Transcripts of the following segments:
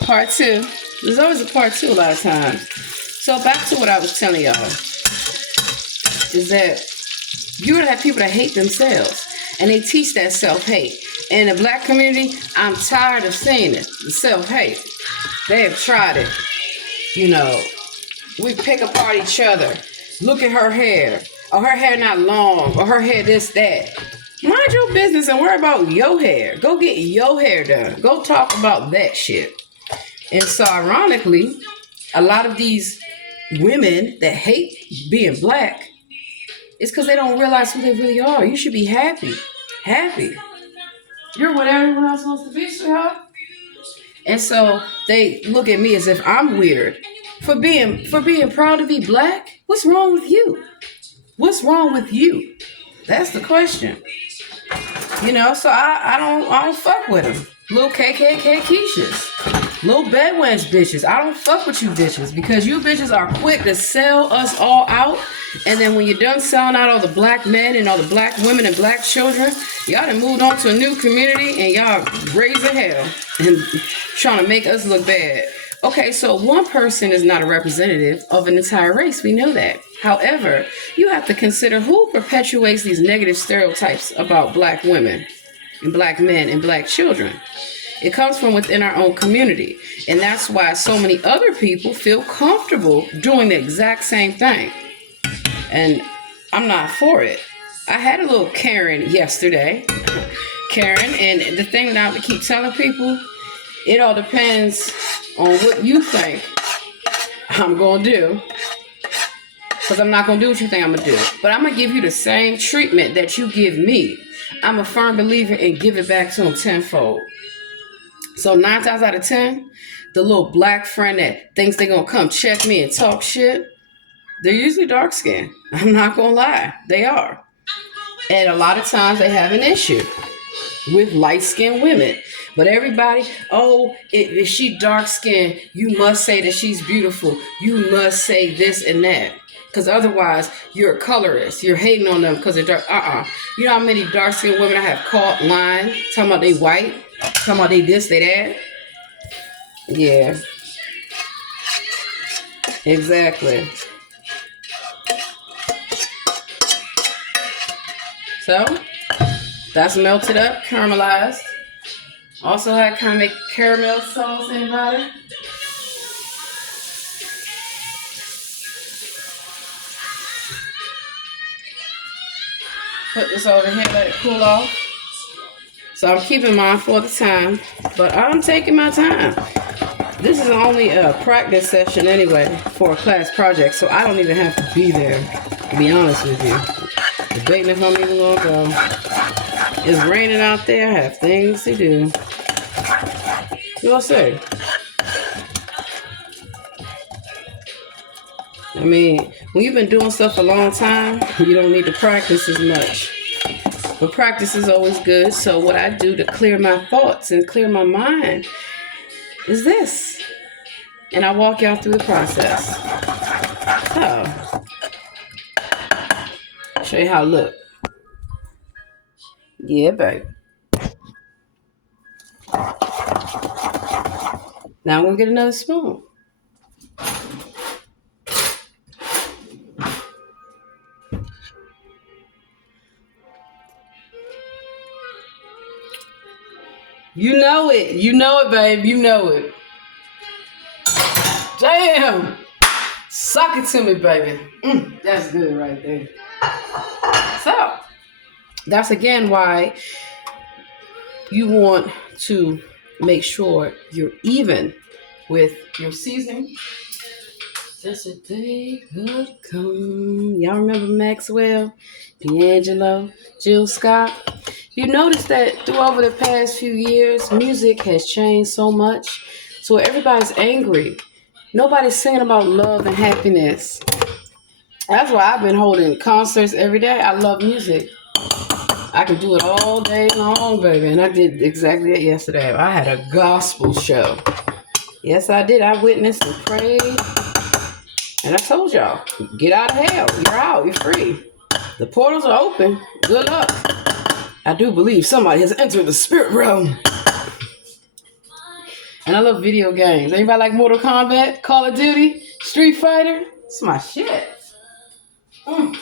Part two. There's always a part two a lot of times. So back to what I was telling y'all is that you're gonna have people that hate themselves and they teach that self-hate. In the black community, I'm tired of seeing it. The self-hate. They have tried it. You know, we pick apart each other. Look at her hair. Or her hair not long. Or her hair this, that. Mind your business and worry about your hair. Go get your hair done. Go talk about that shit. And so ironically, a lot of these women that hate being black, it's because they don't realize who they really are. You should be happy. Happy. You're what everyone else wants to be, sweetheart. And so they look at me as if I'm weird for being proud to be black. What's wrong with you? What's wrong with you? That's the question. You know, so I don't fuck with them. Little KKK Keishas. Little Bedouins bitches. I don't fuck with you bitches because you bitches are quick to sell us all out. And then when you're done selling out all the black men and all the black women and black children, y'all done moved on to a new community and y'all raising hell and trying to make us look bad. Okay, so one person is not a representative of an entire race. We know that. However, you have to consider who perpetuates these negative stereotypes about black women and black men and black children. It comes from within our own community. And that's why so many other people feel comfortable doing the exact same thing. And I'm not for it. I had a little Karen yesterday. Karen, and the thing that I keep telling people, it all depends on what you think I'm going to do. Because I'm not going to do what you think I'm going to do. But I'm going to give you the same treatment that you give me. I'm a firm believer in give it back to them tenfold. So 9 times out of 10, the little black friend that thinks they're going to come check me and talk shit, they're usually dark skinned. I'm not going to lie. They are. And a lot of times they have an issue with light skinned women. But everybody, if she dark skinned, you must say that she's beautiful. You must say this and that. Because otherwise, you're a colorist. You're hating on them because they're dark. You know how many dark skinned women I have caught lying, talking about they white, talking about they this, they that? Yeah. Exactly. So, that's melted up, caramelized. Also had kind of make caramel sauce, anybody? Put this over here, let it cool off. So I'm keeping mine for the time, but I'm taking my time. This is only a practice session anyway for a class project, so I don't even have to be there, to be honest with you. Debating if I'm even gonna go. It's raining out there, I have things to do. You'll see. I mean, when you've been doing stuff a long time, you don't need to practice as much. But practice is always good. So what I do to clear my thoughts and clear my mind is this. And I walk y'all through the process. So, show you how it look. Yeah, baby. Now I'm going to get another spoon. You know it. You know it, babe. You know it. Damn. Suck it to me, baby. That's good right there. So, that's again why you want to make sure you're even with your seasoning. Just a day could come. Y'all remember Maxwell, D'Angelo, Jill Scott? You notice that through over the past few years, music has changed so much. So everybody's angry. Nobody's singing about love and happiness. That's why I've been holding concerts every day. I love music. I can do it all day long, baby. And I did exactly that yesterday. I had a gospel show. Yes, I did. I witnessed and prayed. And I told y'all, get out of hell. You're out. You're free. The portals are open. Good luck. I do believe somebody has entered the spirit realm. And I love video games. Anybody like Mortal Kombat, Call of Duty, Street Fighter? It's my shit. Mm.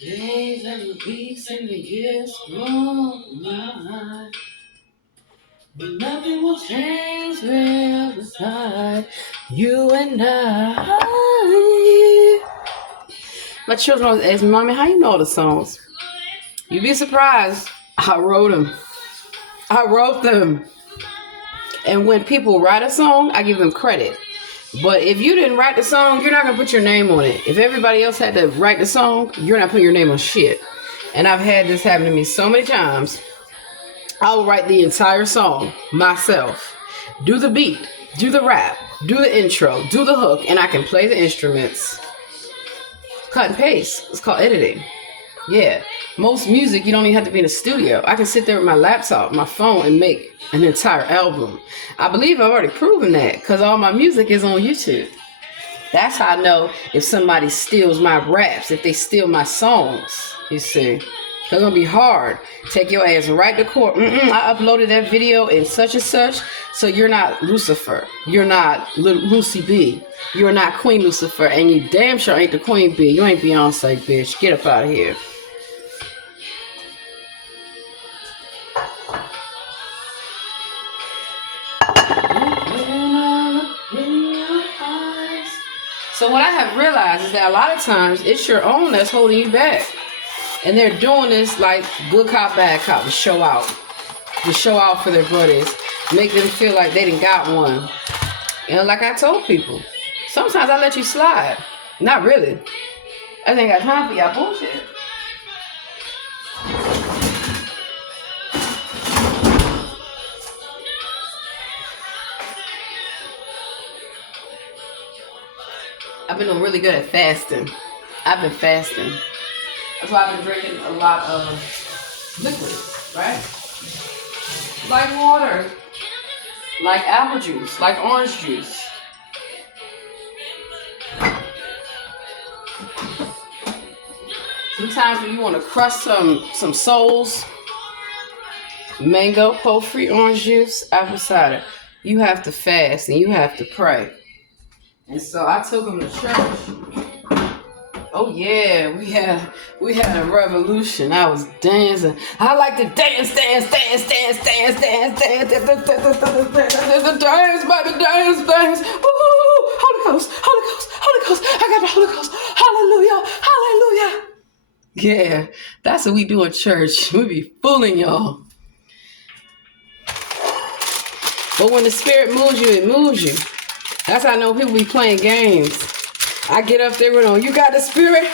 Days and the weeks and the years go by, but nothing will change where beside you and I. My children always ask me, Mommy, how you know the songs? You'd be surprised. I wrote them. I wrote them. And when people write a song, I give them credit. But if you didn't write the song, you're not going to put your name on it. If everybody else had to write the song, you're not putting your name on shit. And I've had this happen to me so many times. I will write the entire song myself. Do the beat, do the rap, do the intro, do the hook, and I can play the instruments. Cut and paste. It's called editing. Yeah. Most music, you don't even have to be in a studio. I can sit there with my laptop, my phone, and make an entire album. I believe I've already proven that because all my music is on YouTube. That's how I know if somebody steals my raps, if they steal my songs, you see. It's going to be hard. Take your ass right to court. I uploaded that video in such and such, so you're not Lucifer. You're not Lucy B. You're not Queen Lucifer, and you damn sure ain't the Queen B. You ain't Beyonce, bitch. Get up out of here. So what I have realized is that a lot of times it's your own that's holding you back. And they're doing this like good cop, bad cop, to show out. To show out for their buddies. Make them feel like they done got one. And like I told people, sometimes I let you slide. Not really. I ain't got time for y'all bullshit. I've been doing really good at fasting. I've been fasting. That's why I've been drinking a lot of liquid, right? Like water, like apple juice, like orange juice. Sometimes when you want to crush some souls, mango, po-free orange juice, apple cider, you have to fast and you have to pray. And so I took them to church. Oh yeah, we had a revolution. I was dancing. I like to dance, dance, dance, dance, dance, dance, dance, dance, baby, dance. Woo! Holy Ghost, Holy Ghost, Holy Ghost. I got the Holy Ghost. Hallelujah, hallelujah. Yeah, that's what we do in church. We be fooling y'all. But when the Spirit moves you, it moves you. That's how I know people be playing games. I get up there with them. You got the Spirit?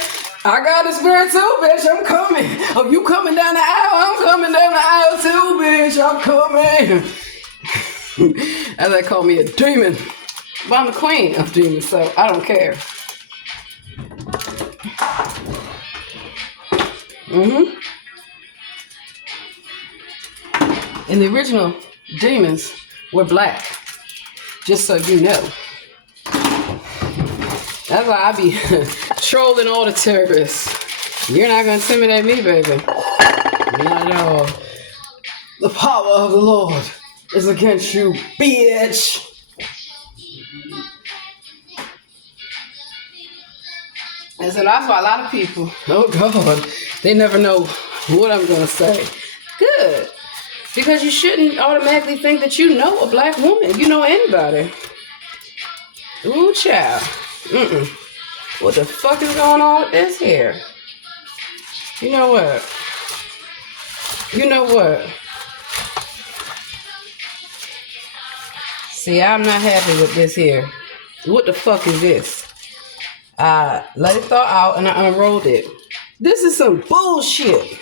I got the Spirit too, bitch. I'm coming. Oh, you coming down the aisle? I'm coming down the aisle too, bitch. I'm coming. As they call me a demon. But I'm the queen of demons, so I don't care. And the original demons were black. Just so you know. That's why I be trolling all the terrorists. You're not going to intimidate me, baby. Not at all. The power of the Lord is against you, bitch. And so that's why a lot of people, oh God, they never know what I'm going to say. Good. Because you shouldn't automatically think that you know a black woman. You know anybody. Ooh, child. What the fuck is going on with this here? You know what? See, I'm not happy with this here. What the fuck is this? I let it thaw out and I unrolled it. This is some bullshit.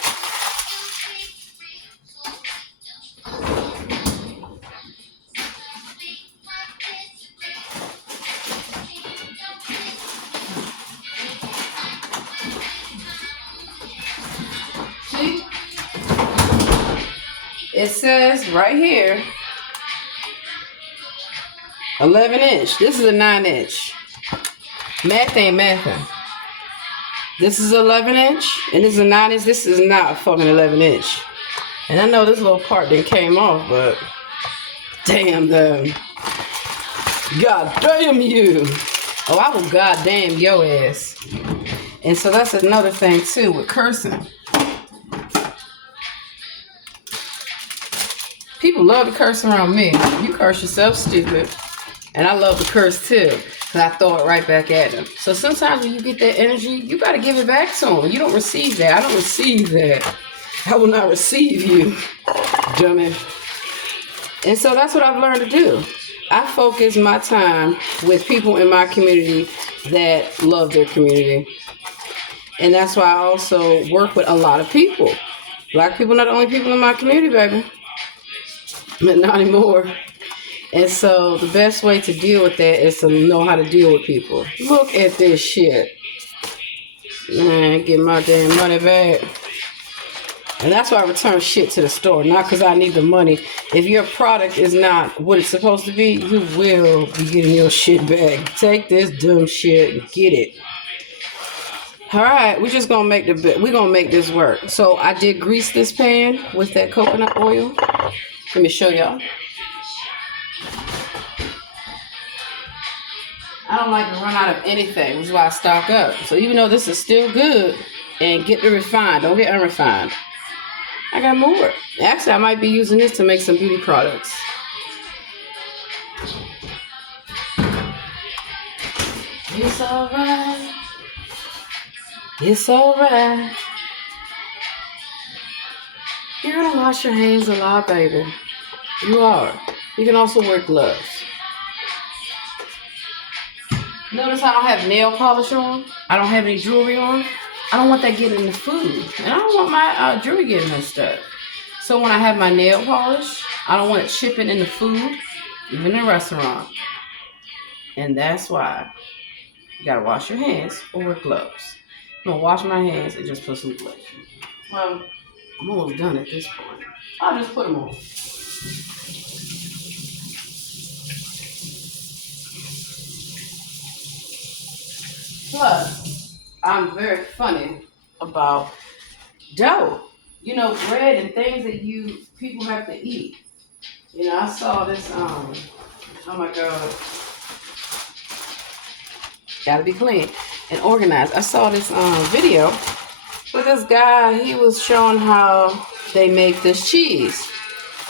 It says right here, 11-inch. This is a 9-inch. Math ain't mathing. This is 11-inch, and this is a 9-inch. This is not a fucking 11-inch. And I know this little part didn't came off, but damn them. God damn you. Oh, I will goddamn your ass. And so that's another thing too with cursing. People love to curse around me. You curse yourself stupid. And I love to curse too. Because I throw it right back at them. So sometimes when you get that energy, you got to give it back to them. You don't receive that. I don't receive that. I will not receive you, dummy. And so that's what I've learned to do. I focus my time with people in my community that love their community. And that's why I also work with a lot of people. Black people, not the only people in my community, baby. But not anymore. And so the best way to deal with that is to know how to deal with people. Look at this shit. Man, get my damn money back. And that's why I return shit to the store. Not because I need the money. If your product is not what it's supposed to be, you will be getting your shit back. Take this dumb shit and get it. Alright, we're just gonna make this work. So I did grease this pan with that coconut oil. Let me show y'all. I don't like to run out of anything, which is why I stock up. So even though this is still good, and get the refined, don't get unrefined. I got more. Actually, I might be using this to make some beauty products. It's alright. It's alright. You're gonna wash your hands a lot, baby. You are. You can also wear gloves. Notice I don't have nail polish on. I don't have any jewelry on. I don't want that getting in the food. And I don't want my jewelry getting messed up. So when I have my nail polish, I don't want it chipping in the food, even in a restaurant. And that's why you gotta wash your hands or wear gloves. I'm gonna wash my hands and just put some gloves. Well, I'm almost done at this point. I'll just put them on. Plus, I'm very funny about dough. You know, bread and things that people have to eat. You know, I saw this, oh my God. Gotta be clean and organized. I saw this video with this guy. He was showing how they make this cheese.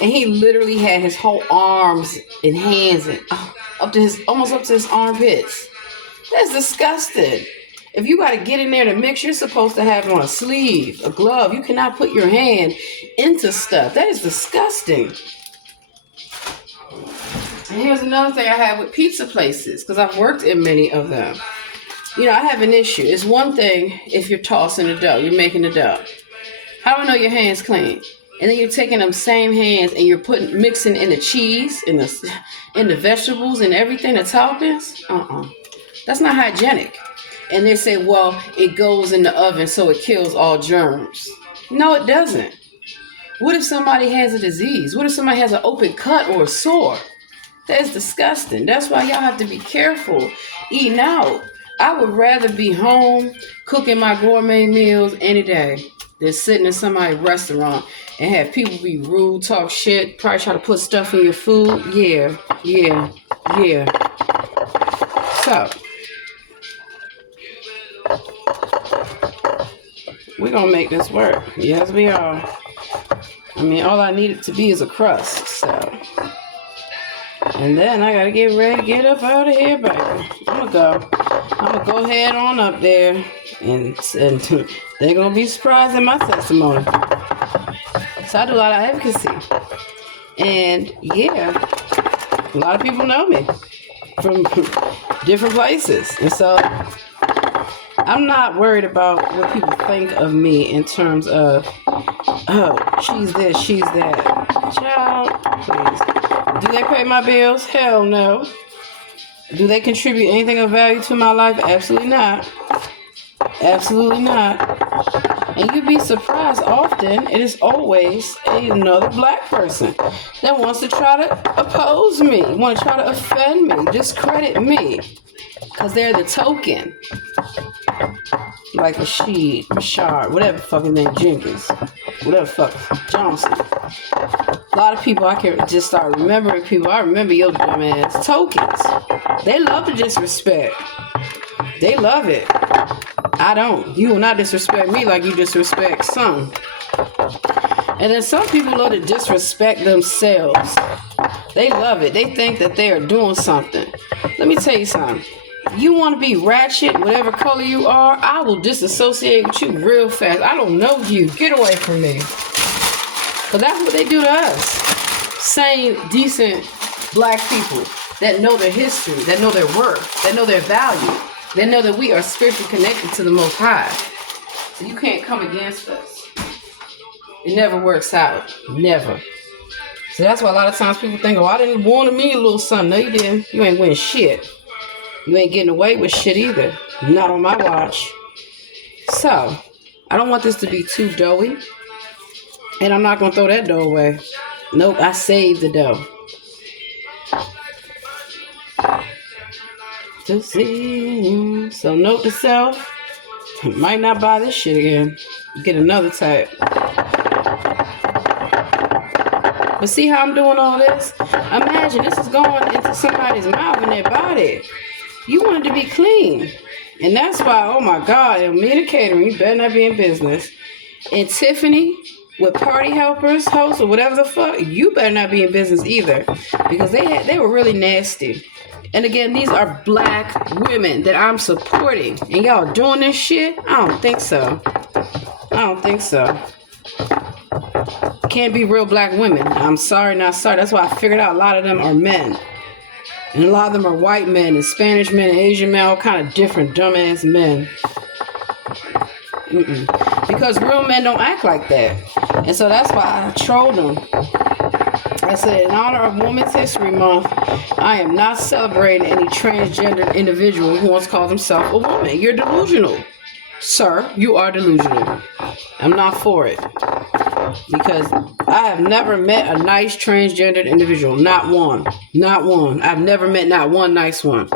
And he literally had his whole arms and hands and almost up to his armpits. That's disgusting. If you got to get in there to mix, you're supposed to have on a sleeve, a glove. You cannot put your hand into stuff. That is disgusting. And here's another thing I have with pizza places, because I've worked in many of them. You know, I have an issue. It's one thing if you're tossing the dough, you're making the dough. How do I know your hands clean? And then you're taking them same hands and you're mixing in the cheese, in the vegetables and everything, the toppings. That's not hygienic. And they say, well, it goes in the oven so it kills all germs. No, it doesn't. What if somebody has a disease? What if somebody has an open cut or a sore? That is disgusting. That's why y'all have to be careful eating out. I would rather be home cooking my gourmet meals any day than sitting in somebody's restaurant and have people be rude, talk shit, probably try to put stuff in your food. Yeah. So, we're going to make this work. Yes, we are. I mean, all I need it to be is a crust, so. And then I got to get ready to get up out of here, baby. I'm going to go head on up there, and they're going to be surprised at my testimony. So I do a lot of advocacy. And, yeah, a lot of people know me from different places. And so I'm not worried about what people think of me in terms of, oh, she's this, she's that. Child, please. Do they pay my bills? Hell no. Do they contribute anything of value to my life? Absolutely not. Absolutely not. And you'd be surprised often it is always another black person that wants to try to oppose me, want to try to offend me, discredit me. Because they're the token. Like Rashard, whatever fucking name, Jenkins, whatever fuck, Johnson. A lot of people, I can just start remembering people. I remember your dumb ass tokens. They love to disrespect. They love it. I don't. You will not disrespect me like you disrespect some. And then some people love to disrespect themselves. They love it. They think that they are doing something. Let me tell you something. You want to be ratchet, whatever color you are, I will disassociate with you real fast. I don't know you. Get away from me. Because that's what they do to us. Same decent black people that know their history, that know their worth, that know their value. They know that we are spiritually connected to the Most High. So you can't come against us. It never works out. Never. So that's why a lot of times people think, oh, I didn't want to mean a little something. No, you didn't. You ain't winning shit. You ain't getting away with shit either. Not on my watch. So, I don't want this to be too doughy. And I'm not going to throw that dough away. Nope, I saved the dough. To see. So note to self, might not buy this shit again. Get another type. But see how I'm doing all this? Imagine this is going into somebody's mouth and their body. You want it to be clean. And that's why, oh my God, Elmina Catering, you better not be in business. And Tiffany, with Party Helpers, hosts, or whatever the fuck, you better not be in business either. Because they were really nasty. And again, these are black women that I'm supporting. And y'all doing this shit? I don't think so. I don't think so. Can't be real black women. I'm sorry, not sorry. That's why I figured out a lot of them are men. And a lot of them are white men and Spanish men and Asian men, all kind of different dumbass men. Because real men don't act like that. And so that's why I trolled them. I said, in honor of Women's History Month, I am not celebrating any transgender individual who wants to call himself a woman. You're delusional. Sir, you are delusional. I'm not for it. Because I have never met a nice transgendered individual. Not one. Not one. I've never met not one nice one.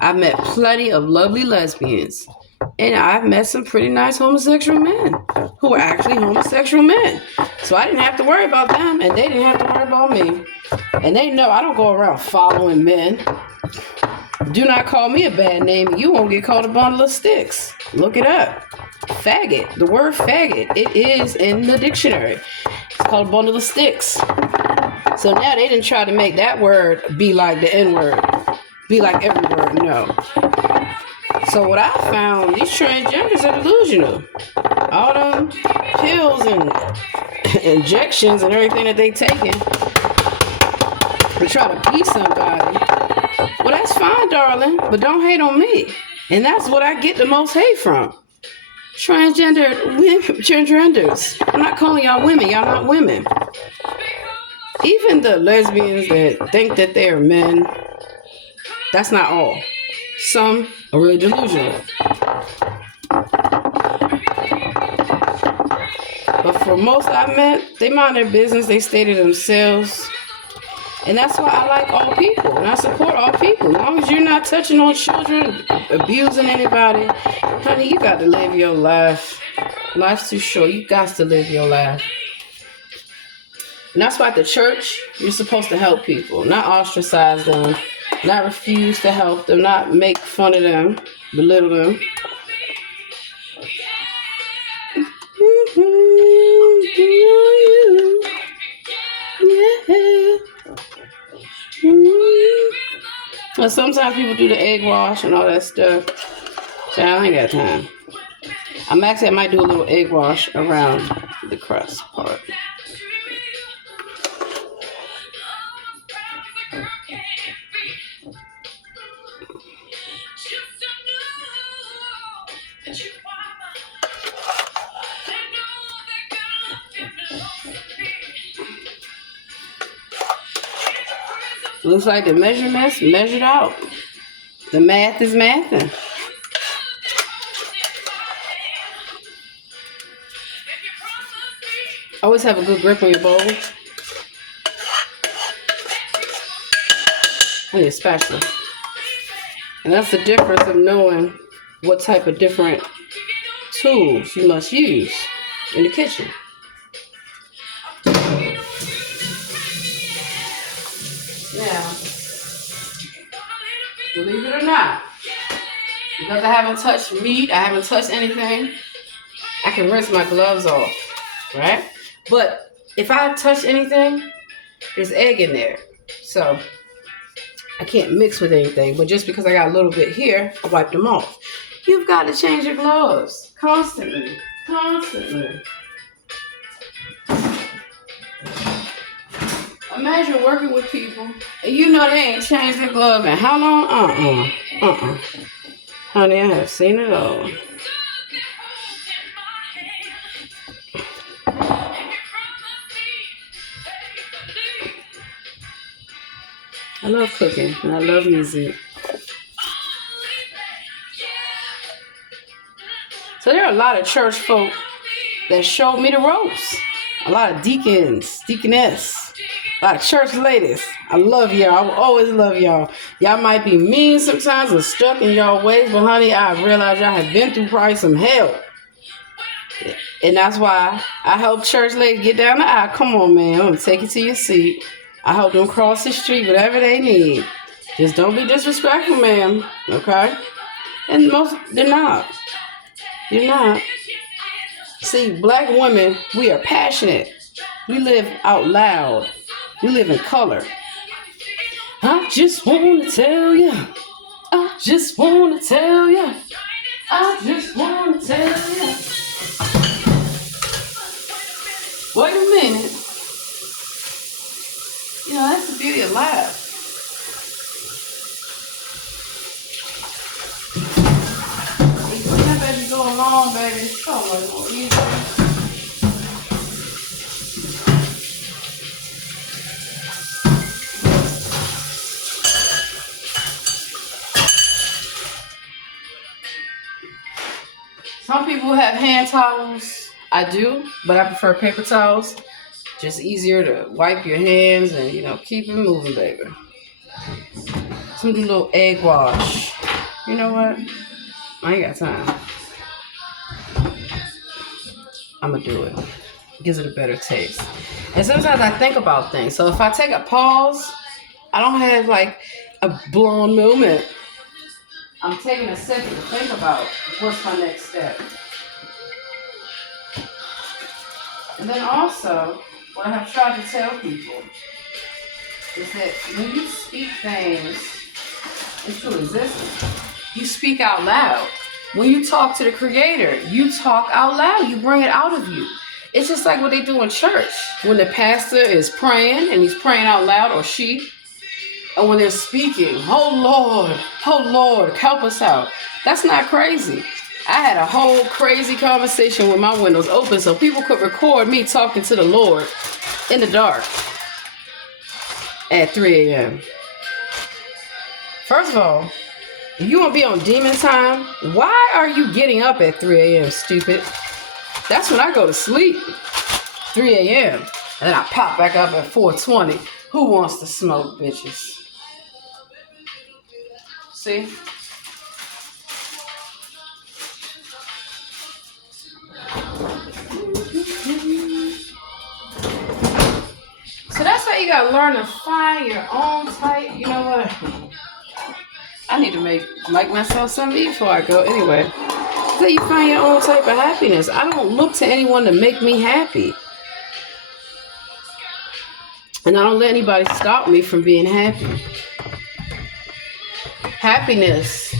I've met plenty of lovely lesbians. And I've met some pretty nice homosexual men who were actually homosexual men. So I didn't have to worry about them, and they didn't have to worry about me. And they know I don't go around following men. Do not call me a bad name. You won't get called a bundle of sticks. Look it up. Faggot. The word faggot. It is in the dictionary. It's called a bundle of sticks. So now they didn't try to make that word be like the N-word. Be like every word. No. So what I found, these transgenders are delusional. All them pills and injections and everything that they taking to try to be somebody. Well, that's fine, darling, but don't hate on me. And that's what I get the most hate from. Transgenders. I'm not calling y'all women. Y'all not women. Even the lesbians that think that they're men, that's not all. Some are really delusional. But for most I've met, they mind their business. They stay to themselves. And that's why I like all people. And I support all people. As long as you're not touching on children, abusing anybody, honey, you got to live your life. Life's too short. You got to live your life. And that's why at the church, you're supposed to help people. Not ostracize them. Not refuse to help them. Not make fun of them. Belittle them. Well, sometimes people do the egg wash and all that stuff. So I ain't got time. I might do a little egg wash around the crust part. Looks like the measurements measured out. The math is mathing. Always have a good grip on your bowl. I need a spatula. And that's the difference of knowing what type of different tools you must use in the kitchen. Now, believe it or not, because I haven't touched meat, I haven't touched anything, I can rinse my gloves off, right? But if I touch anything, there's egg in there. So I can't mix with anything. But just because I got a little bit here, I wipe them off. You've got to change your gloves constantly. Constantly. Imagine working with people and you know they ain't changed their glove in how long? Honey, I have seen it all. I love cooking and I love music. So there are a lot of church folk that showed me the ropes. A lot of deacons, deaconess, a lot of church ladies. I love y'all. I will always love y'all. Y'all might be mean sometimes or stuck in y'all ways, but honey, I realize y'all have been through probably some hell. And that's why I help church ladies get down the aisle. Come on, man. I'm going to take you to your seat. I help them cross the street, whatever they need. Just don't be disrespectful, ma'am. Okay? And most, they're not. They're not. See, black women, we are passionate. We live out loud. We live in color. I just want to tell you. I just want to tell you. I just want to tell you. Wait a minute. You know, that's the beauty of life. As you go along, baby, it's so much more easy. Some people have hand towels. I do, but I prefer paper towels. Just easier to wipe your hands and, you know, keep it moving, baby. Some do a little egg wash. You know what? I ain't got time. I'm going to do it. It gives it a better taste. And sometimes I think about things. So if I take a pause, I don't have like a blown moment. I'm taking a second to think about what's my next step. And then also, what I have tried to tell people is that when you speak things into existence, you speak out loud. When you talk to the Creator, you talk out loud. You bring it out of you. It's just like what they do in church. When the pastor is praying and he's praying out loud, or she, and when they're speaking, oh Lord, help us out. That's not crazy. I had a whole crazy conversation with my windows open so people could record me talking to the Lord in the dark at 3 a.m. First of all, if you want to be on demon time, why are you getting up at 3 a.m., stupid? That's when I go to sleep, 3 a.m. And then I pop back up at 4:20. Who wants to smoke, bitches? See? So that's how you gotta learn to find your own type. You know what? I need to make myself something to eat before I go. Anyway, so you find your own type of happiness. I don't look to anyone to make me happy. And I don't let anybody stop me from being happy. Happiness,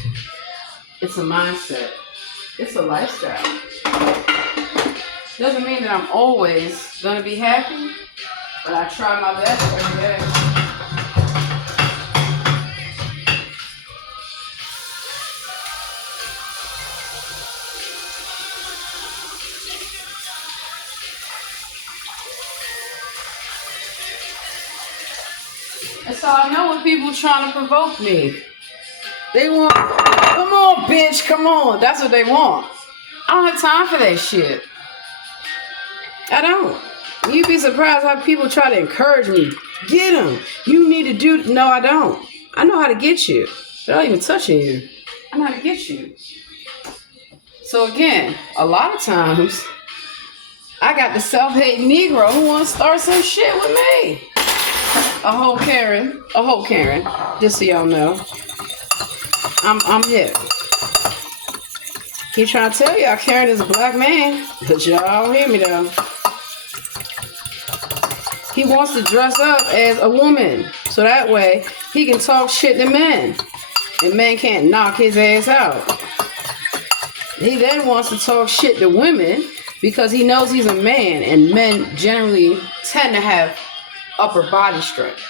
it's a mindset. It's a lifestyle. Doesn't mean that I'm always going to be happy, but I try my best every day. And so I know when people trying to provoke me, they want, come on, bitch, come on. That's what they want. I don't have time for that shit. I don't. You'd be surprised how people try to encourage me. Get him. You need to do. No, I don't. I know how to get you. Without even touching you. I know how to get you. So again, a lot of times, I got the self-hating Negro who wants to start some shit with me. A whole Karen. Just so y'all know. I'm hip. He trying to tell y'all Karen is a black man, but y'all don't hear me though. He wants to dress up as a woman, so that way he can talk shit to men, and men can't knock his ass out. He then wants to talk shit to women because he knows he's a man, and men generally tend to have upper body strength,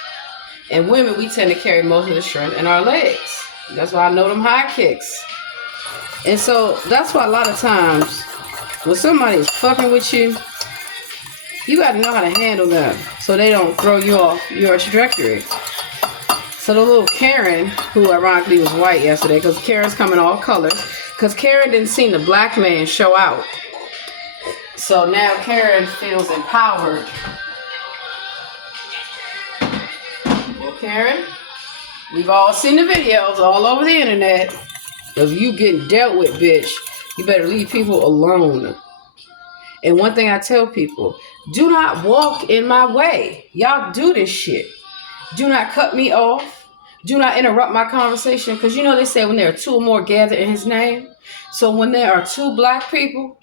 and women, we tend to carry most of the strength in our legs. That's why I know them high kicks. And so that's why a lot of times when somebody's fucking with you, you got to know how to handle them so they don't throw you off your trajectory. So the little Karen, who ironically was white yesterday, because Karen's come in all colors, because Karen didn't see the black man show out. So now Karen feels empowered. Well, Karen, we've all seen the videos all over the internet of you getting dealt with, bitch. You better leave people alone. And one thing I tell people, do not walk in my way. Y'all do this shit. Do not cut me off. Do not interrupt my conversation. Because you know they say when there are two or more gathered in his name. So when there are two black people,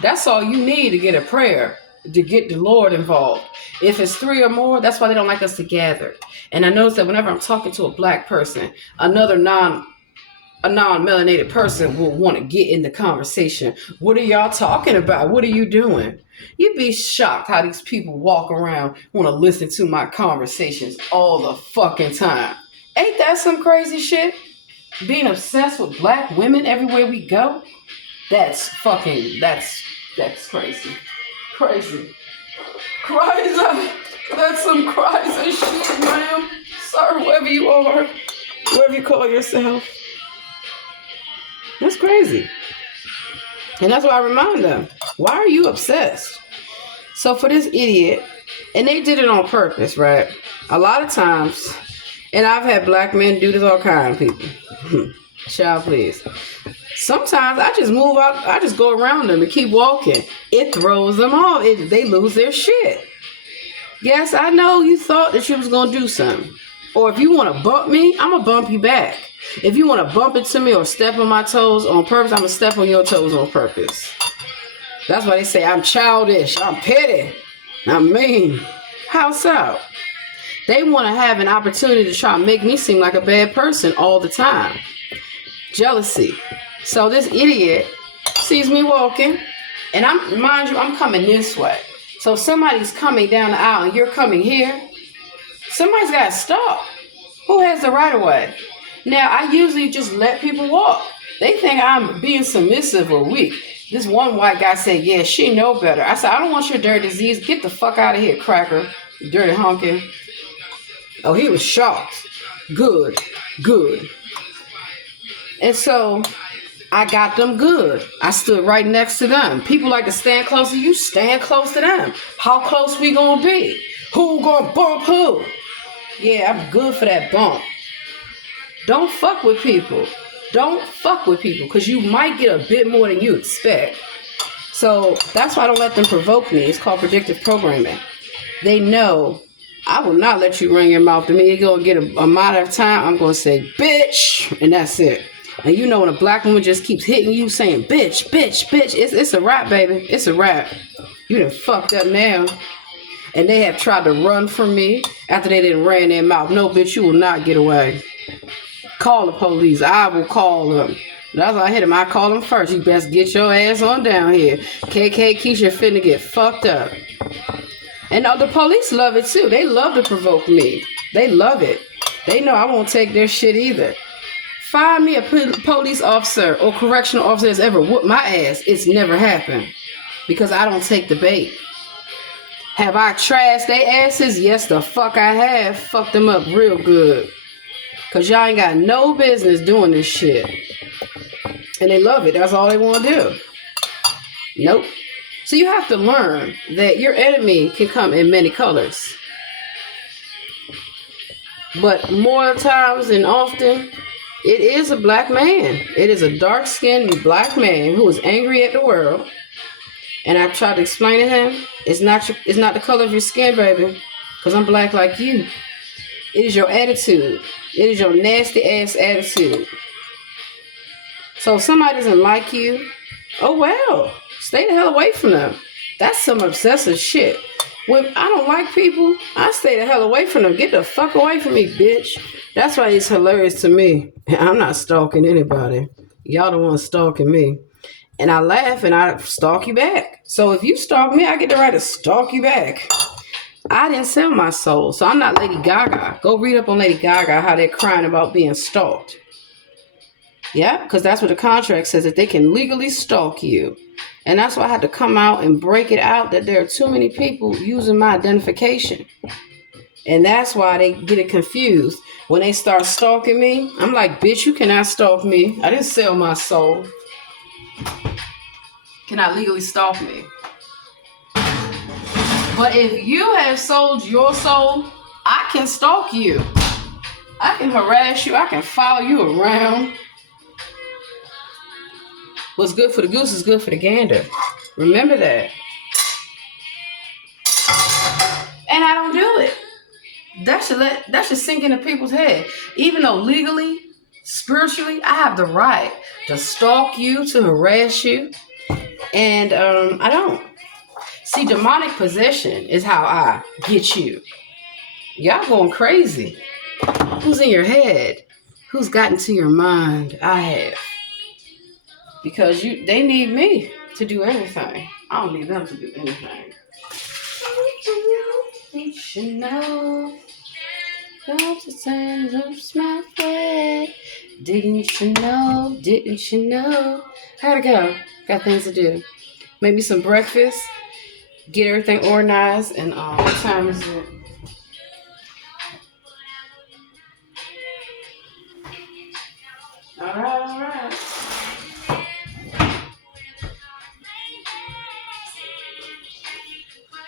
that's all you need to get a prayer, to get the Lord involved. If it's three or more, that's why they don't like us to gather. And I notice that whenever I'm talking to a black person, another non-melanated person will want to get in the conversation. What are y'all talking about? What are you doing? You'd be shocked how these people walk around, want to listen to my conversations all the fucking time. Ain't that some crazy shit? Being obsessed with black women everywhere we go? That's crazy. Crazy. Crazy. That's some crazy shit, ma'am. Sir, whoever you are, whoever you call yourself. That's crazy. And that's why I remind them, why are you obsessed? So for this idiot, and they did it on purpose, right? A lot of times, and I've had black men do this, all kind of people. Child, please. Sometimes I just move out, I just go around them and keep walking. It throws them off. They lose their shit. Yes, I know you thought that you was going to do something. Or if you want to bump me, I'm going to bump you back. If you want to bump into me or step on my toes on purpose, I'm going to step on your toes on purpose. That's why they say I'm childish, I'm petty, I'm mean. How so? They want to have an opportunity to try to make me seem like a bad person all the time. Jealousy. So this idiot sees me walking, and mind you, I'm coming this way. So if somebody's coming down the aisle and you're coming here, somebody's got to stop. Who has the right of way? Now, I usually just let people walk. They think I'm being submissive or weak. This one white guy said, yeah, she know better. I said, I don't want your dirty disease. Get the fuck out of here, cracker. Dirty honking. Oh, he was shocked. Good. And so I got them good. I stood right next to them. People like to stand close to you. Stand close to them. How close we gonna be? Who gonna bump who? Yeah, I'm good for that bump. Don't fuck with people. Don't fuck with people because you might get a bit more than you expect. So that's why I don't let them provoke me. It's called predictive programming. They know I will not let you run your mouth to me. You're going to get a amount of time. I'm going to say, bitch, and that's it. And you know when a black woman just keeps hitting you saying, bitch, it's a rap, baby. It's a rap. You done fucked up now. And they have tried to run from me after they didn't ran their mouth. No, bitch, you will not get away. Call the police. I will call them. That's why I hit him. I call them first. You best get your ass on down here. KK Keisha finna get fucked up. And the police love it too. They love to provoke me. They love it. They know I won't take their shit either. Find me a police officer or correctional officer that's ever whooped my ass. It's never happened. Because I don't take the bait. Have I trashed their asses? Yes, the fuck I have. Fucked them up real good. Because y'all ain't got no business doing this shit. And they love it. That's all they want to do. Nope. So you have to learn that your enemy can come in many colors. But more times than often, it is a black man. It is a dark-skinned black man who is angry at the world. And I've tried to explain to him, it's not the color of your skin, baby, because I'm black like you. It is your attitude. It is your nasty ass attitude. So if somebody doesn't like you, oh well, stay the hell away from them. That's some obsessive shit. When I don't like people, I stay the hell away from them. Get the fuck away from me, bitch. That's why it's hilarious to me. I'm not stalking anybody. Y'all the ones stalking me. And I laugh and I stalk you back. So if you stalk me, I get the right to stalk you back. I didn't sell my soul, so I'm not Lady Gaga. Go read up on Lady Gaga, how they're crying about being stalked. Yeah, because that's what the contract says, that they can legally stalk you. And that's why I had to come out and break it out that there are too many people using my identification. And that's why they get it confused. When they start stalking me, I'm like, bitch, you cannot stalk me. I didn't sell my soul. Cannot legally stalk me. But if you have sold your soul, I can stalk you. I can harass you. I can follow you around. What's good for the goose is good for the gander. Remember that. And I don't do it. That should sink into people's head. Even though legally, spiritually, I have the right to stalk you, to harass you. And I don't. See, demonic possession is how I get you. Y'all going crazy. Who's in your head? Who's gotten to your mind? I have. Because they need me to do everything. I don't need them to do anything. You should know. Don't stand up, my way. Didn't you know? Didn't you know? I gotta go. Got things to do. Make me some breakfast. Get everything organized. And what time is it? All right.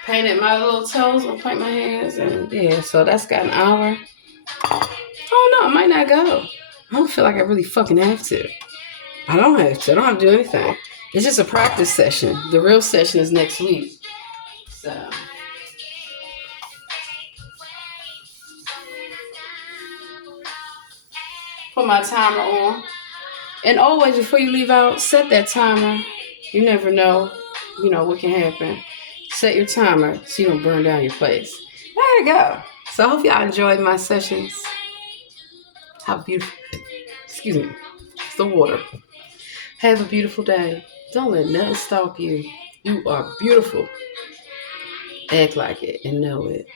Painted my little toes and paint my hands, and yeah, so that's got an hour. Oh no, I might not go. I don't feel like I really fucking have to. I don't have to. I don't have to do anything. It's just a practice session. The real session is next week. So put my timer on. And always before you leave out, set that timer. You never know, what can happen. Set your timer so you don't burn down your place. There you go. So I hope y'all enjoyed my sessions. Have a beautiful, excuse me, it's the water. Have a beautiful day. Don't let nothing stalk you. You are beautiful. Act like it and know it.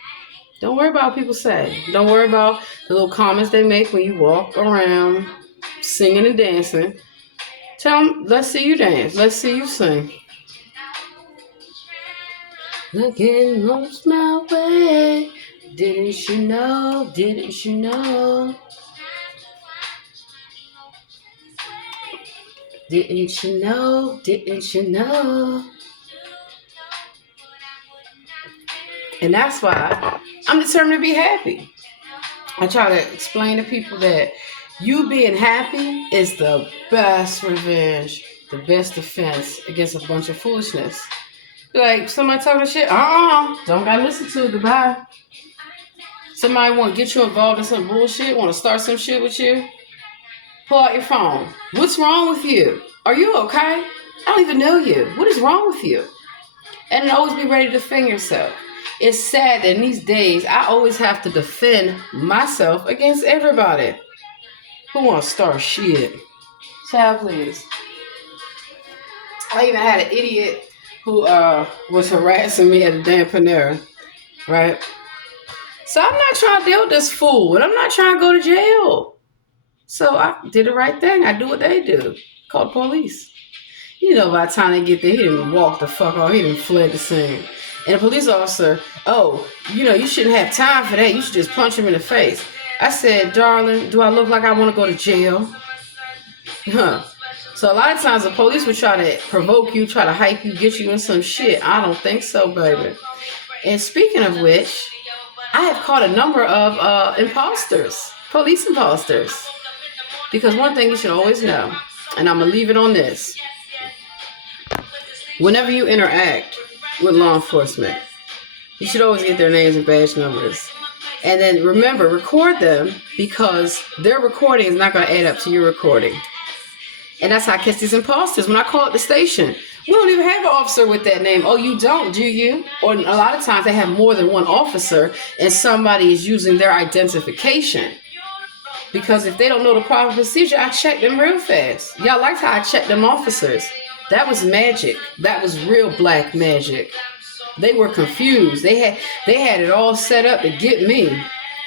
Don't worry about what people say. Don't worry about the little comments they make when you walk around singing and dancing. Tell them, let's see you dance. Let's see you sing. Looking most my way. Didn't you know? Didn't you know? Didn't you know? Didn't you know? And that's why I'm determined to be happy. I try to explain to people that you being happy is the best revenge, the best defense against a bunch of foolishness. Like, somebody talking shit, don't gotta listen to it, goodbye. Somebody want to get you involved in some bullshit, want to start some shit with you, pull out your phone. What's wrong with you? Are you okay? I don't even know you. What is wrong with you? And always be ready to defend yourself. It's sad that in these days, I always have to defend myself against everybody. Who wants to start shit? Child, please. I even had an idiot who was harassing me at a damn Panera, right? So I'm not trying to deal with this fool, and I'm not trying to go to jail. So I did the right thing. I do what they do. Call the police. By the time they get there, he didn't walk the fuck off. He didn't fled the scene. And the police officer, you shouldn't have time for that. You should just punch him in the face. I said, darling, do I look like I want to go to jail? So a lot of times the police would try to provoke you, try to hype you, get you in some shit. I don't think so, baby. And speaking of which, I have caught a number of imposters, police imposters. Because one thing you should always know, and I'm going to leave it on this. Whenever you interact with law enforcement, you should always get their names and badge numbers. And then remember, record them, because their recording is not going to add up to your recording. And that's how I catch these imposters. When I call at the station, we don't even have an officer with that name. Oh, you don't, do you? Or a lot of times they have more than one officer and somebody is using their identification. Because if they don't know the proper procedure, I check them real fast. Y'all liked how I checked them officers. That was magic. That was real black magic. They were confused. They had it all set up to get me.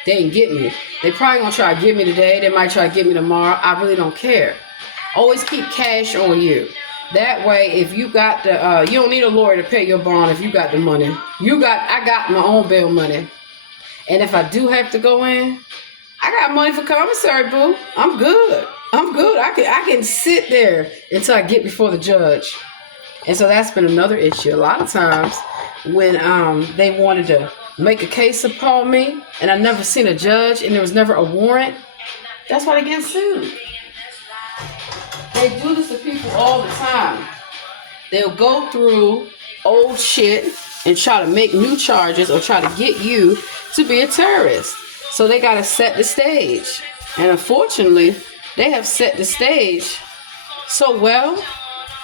They didn't get me. They probably gonna try to get me today. They might try to get me tomorrow. I really don't care. Always keep cash on you. That way, if you got the, you don't need a lawyer to pay your bond if you got the money. I got my own bail money. And if I do have to go in, I got money for commissary, boo. I'm good. I can sit there until I get before the judge. And so that's been another issue. A lot of times when they wanted to make a case upon me and I never seen a judge and there was never a warrant, that's why they get sued. They do this to people all the time. They'll go through old shit and try to make new charges or try to get you to be a terrorist. So they got to set the stage. And unfortunately, they have set the stage so well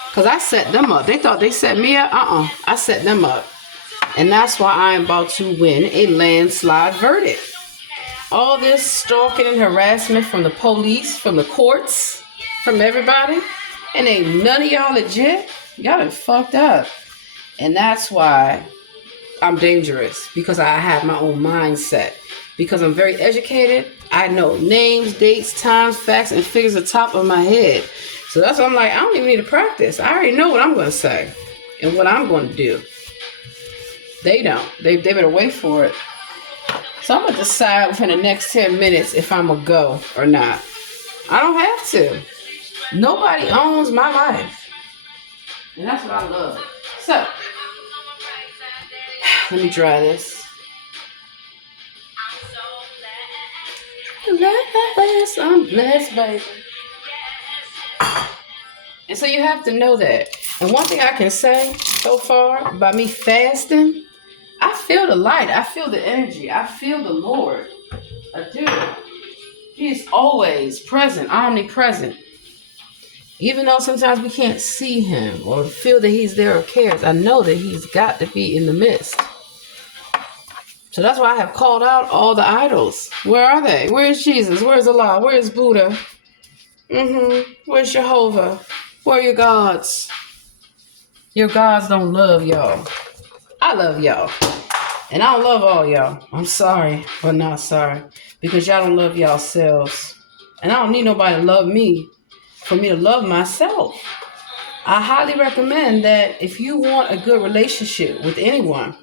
because I set them up. They thought they set me up. I set them up. And that's why I am about to win a landslide verdict. All this stalking and harassment from the police, from the courts, from everybody, and ain't none of y'all legit. Y'all done fucked up. And that's why I'm dangerous, because I have my own mindset. Because I'm very educated. I know names, dates, times, facts, and figures at the top of my head. So that's why I'm like, I don't even need to practice. I already know what I'm going to say and what I'm going to do. They don't. They better wait for it. So I'm going to decide within the next 10 minutes if I'm going to go or not. I don't have to. Nobody owns my life. And that's what I love. So, let me try this. I'm blessed, baby. And so you have to know that. And one thing I can say so far by me fasting, I feel the light. I feel the energy. I feel the Lord. I do. He is always present, omnipresent. Even though sometimes we can't see him or feel that he's there or cares, I know that he's got to be in the midst. So that's why I have called out all the idols. Where are they? Where is Jesus? Where is Allah? Where is Buddha? Where's Jehovah? Where are your gods? Your gods don't love y'all. I love y'all. And I don't love all y'all. I'm sorry, but not sorry. Because y'all don't love yourselves. And I don't need nobody to love me for me to love myself. I highly recommend that if you want a good relationship with anyone,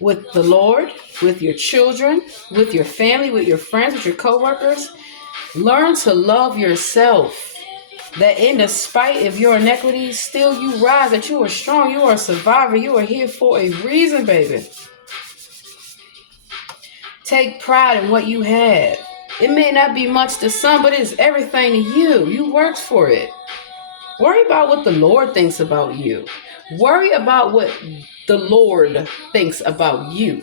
with the Lord, with your children, with your family, with your friends, with your coworkers, learn to love yourself. That in the spite of your inequities, still you rise, that you are strong, you are a survivor, you are here for a reason, baby. Take pride in what you have. It may not be much to some, but it's everything to you. You worked for it. Worry about what the Lord thinks about you. Worry about what the Lord thinks about you.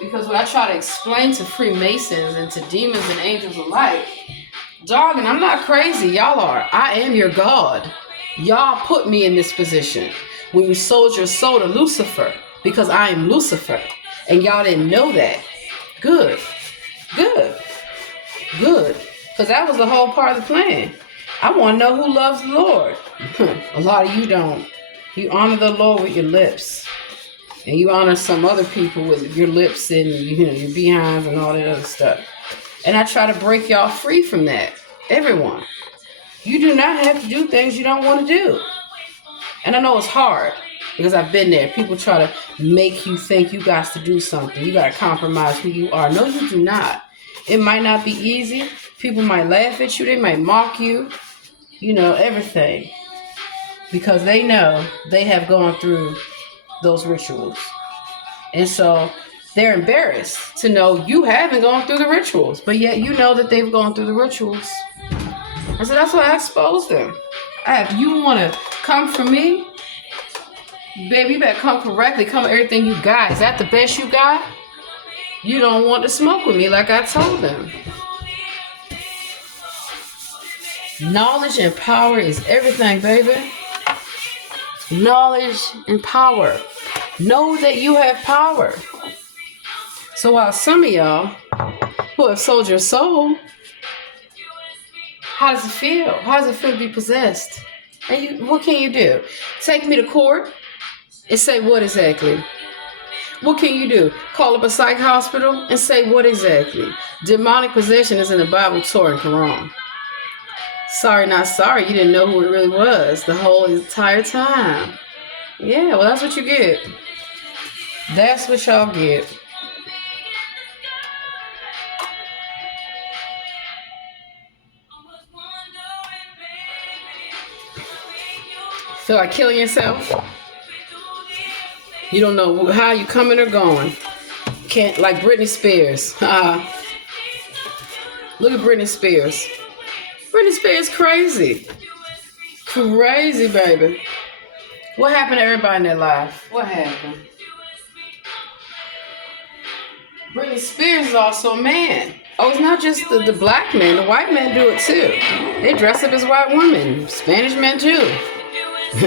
Because what I try to explain to Freemasons and to demons and angels alike, darling, I'm not crazy. Y'all are. I am your God. Y'all put me in this position when you sold your soul to Lucifer, because I am Lucifer. And y'all didn't know that. Good. Because that was the whole part of the plan. I want to know who loves the Lord. A lot of you don't. You honor the Lord with your lips. And you honor some other people with your lips and your behinds and all that other stuff. And I try to break y'all free from that. Everyone. You do not have to do things you don't want to do. And I know it's hard. Because I've been there. People try to make you think you got to do something. You got to compromise who you are. No, you do not. It might not be easy, People might laugh at you. They might mock you. You know, everything. Because they know they have gone through those rituals. And so they're embarrassed to know you haven't gone through the rituals. But yet you know that they've gone through the rituals. And so that's why I exposed them. You want to come for me? Baby, you better come correctly. Come with everything you got. Is that the best you got? You don't want to smoke with me like I told them. Knowledge and power is everything, baby. Knowledge and power. Know that you have power. So while some of y'all who have sold your soul, how does it feel? How does it feel to be possessed? And what can you do? Take me to court and say what exactly? What can you do? Call up a psych hospital and say what exactly? Demonic possession is in the Bible, Torah, and Quran. Sorry, not sorry. You didn't know who it really was the whole entire time. Yeah, well, that's what you get. That's what y'all get. Feel like killing yourself? You don't know how you coming or going. Can't, like Britney Spears. Look at Britney Spears. Britney Spears crazy. Crazy, baby. What happened to everybody in their life? What happened? Britney Spears is also a man. Oh, it's not just the black men. The white men do it too. They dress up as white women. Spanish men too.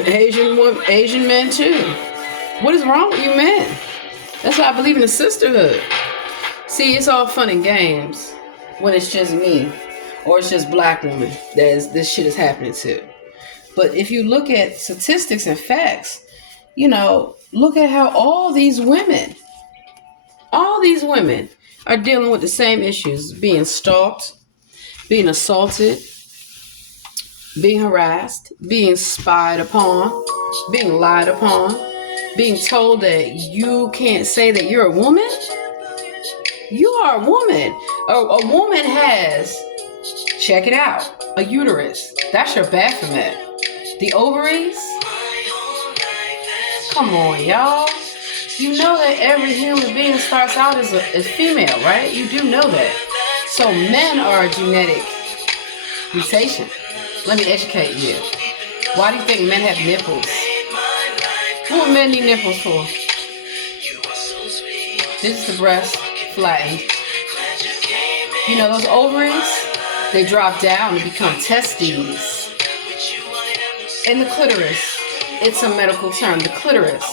Asian men too. What is wrong with you men? That's why I believe in the sisterhood. See, it's all fun and games when it's just me or it's just black women that this shit is happening to. But if you look at statistics and facts, you know, look at how all these women are dealing with the same issues: being stalked, being assaulted, being harassed, being spied upon, being lied upon, being told that you can't say that you're a woman. You are a woman. A woman has, check it out, a uterus. That's your Baphomet. The ovaries? Come on, y'all. You know that every human being starts out as female, right? You do know that. So men are a genetic mutation. Let me educate you. Why do you think men have nipples? What do men need nipples for? This is the breast, flattened. You know, those ovaries, they drop down and become testes. And the clitoris, it's a medical term, the clitoris.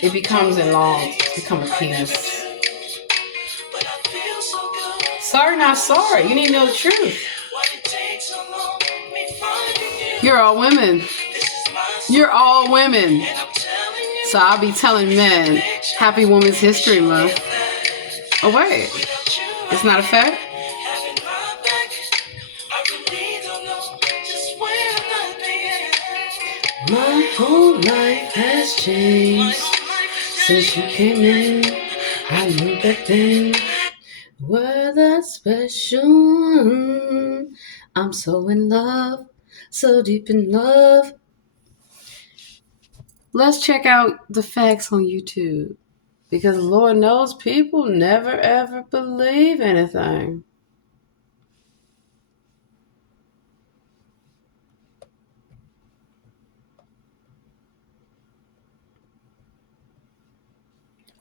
It becomes enlarged, become a penis. Sorry, not sorry. You need to know the truth. You're all women. You're all women. So I'll be telling men, Happy Women's History Month. Oh, wait. It's not a fact? My whole life has changed since you came in. I knew back then we're that special one. I'm so in love, so deep in love. Let's check out the facts on YouTube, because Lord knows people never ever believe anything.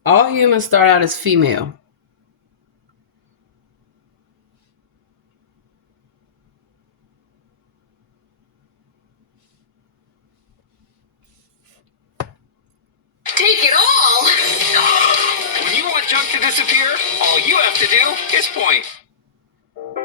All humans start out as female. Take it all! When you want junk to disappear, all you have to do is point.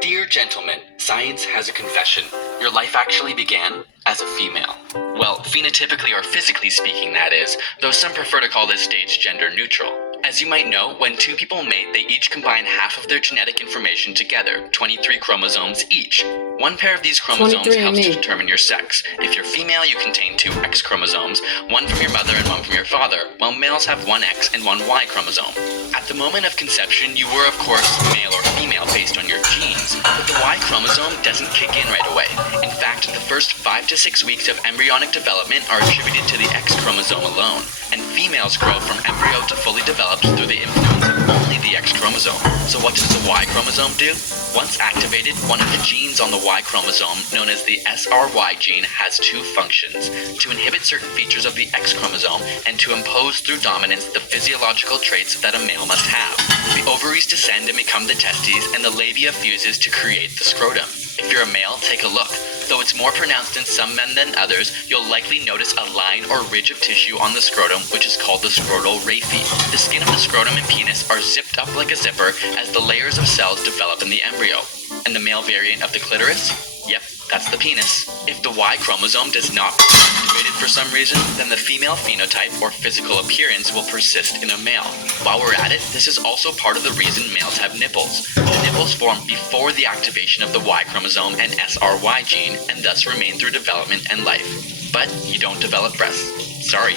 Dear gentlemen, science has a confession. Your life actually began as a female. Well, phenotypically or physically speaking, that is, though some prefer to call this stage gender neutral. As you might know, when two people mate, they each combine half of their genetic information together, 23 chromosomes each. One pair of these chromosomes 23 helps to me. determine your sex. If you're female, you contain 2 X chromosomes, one from your mother and one from your father, while males have 1 X and 1 Y chromosome. At the moment of conception, you were, of course, male or female based on your genes, but the Y chromosome doesn't kick in right away. In fact, the first 5 to 6 weeks of embryonic development are attributed to the X chromosome alone, and females grow from embryo to fully developed through the influence of only the X chromosome. So what does the Y chromosome do? Once activated, one of the genes on the Y chromosome, known as the SRY gene, has 2 functions: to inhibit certain features of the X chromosome and to impose through dominance the physiological traits that a male must have. The ovaries descend and become the testes, and the labia fuses to create the scrotum. If you're a male, take a look. Though it's more pronounced in some men than others, you'll likely notice a line or ridge of tissue on the scrotum, which is called the scrotal raphe. The skin of the scrotum and penis are zipped up like a zipper as the layers of cells develop in the embryo. And the male variant of the clitoris? Yep, that's the penis. If the Y chromosome does not become activated for some reason, then the female phenotype or physical appearance will persist in a male. While we're at it, this is also part of the reason males have nipples. The nipples form before the activation of the Y chromosome and SRY gene, and thus remain through development and life. But you don't develop breasts. Sorry.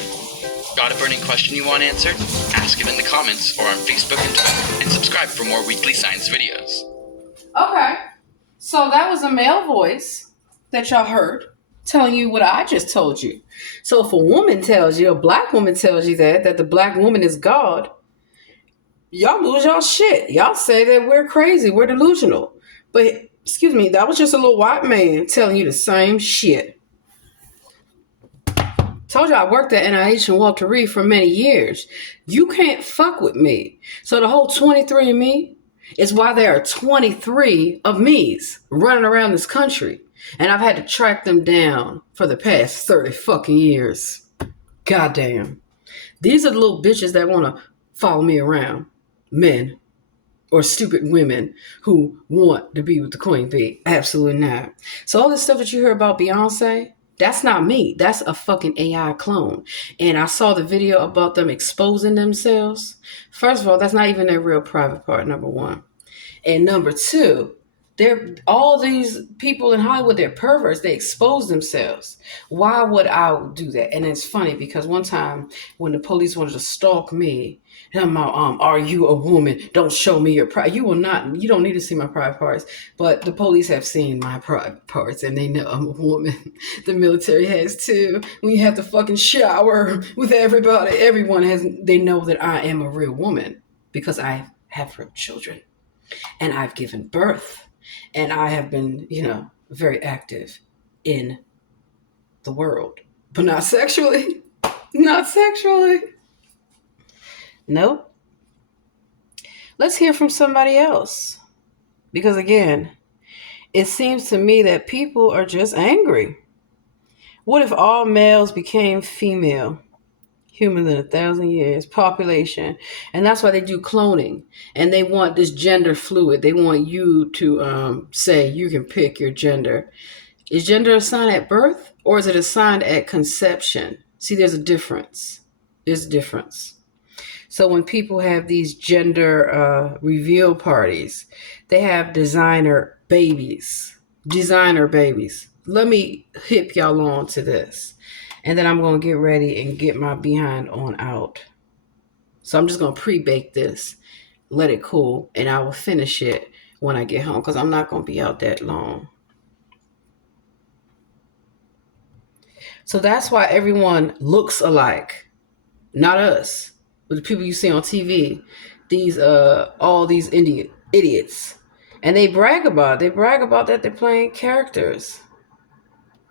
Got a burning question you want answered? Ask it in the comments or on Facebook and Twitter, and subscribe for more weekly science videos. Okay. So that was a male voice that y'all heard telling you what I just told you. So if a woman tells you, a black woman tells you that the black woman is God, y'all lose y'all shit. Y'all say that we're crazy, we're delusional. But excuse me, that was just a little white man telling you the same shit. Told you I worked at NIH and Walter Reed for many years. You can't fuck with me. So the whole 23andMe is why there are 23 of me's running around this country. And I've had to track them down for the past 30 fucking years. Goddamn. These are the little bitches that want to follow me around. Men. Or stupid women who want to be with the queen bee. Absolutely not. So all this stuff that you hear about Beyonce, that's not me. That's a fucking AI clone. And I saw the video about them exposing themselves. First of all, that's not even their real private part, number one. And number two, they're all these people in Hollywood, they're perverts. They expose themselves. Why would I do that? And it's funny because one time when the police wanted to stalk me, I'm out, are you a woman? Don't show me your private. You don't need to see my private parts. But the police have seen my private parts and they know I'm a woman. The military has too. When you have to fucking shower with everybody, they know that I am a real woman because I have real children and I've given birth and I have been, very active in the world, but not sexually. Not sexually. Nope. Let's hear from somebody else. Because again, it seems to me that people are just angry. What if all males became female? Humans in 1,000 years, population. And that's why they do cloning. And they want this gender fluid. They want you to say you can pick your gender. Is gender assigned at birth or is it assigned at conception? See, there's a difference. There's a difference. So when people have these gender reveal parties, they have designer babies. Let me hip y'all on to this. And then I'm going to get ready and get my behind on out. So I'm just going to pre-bake this, let it cool, and I will finish it when I get home because I'm not going to be out that long. So that's why everyone looks alike. Not us. But the people you see on TV, all these idiots. And they brag about it. They brag about that they're playing characters.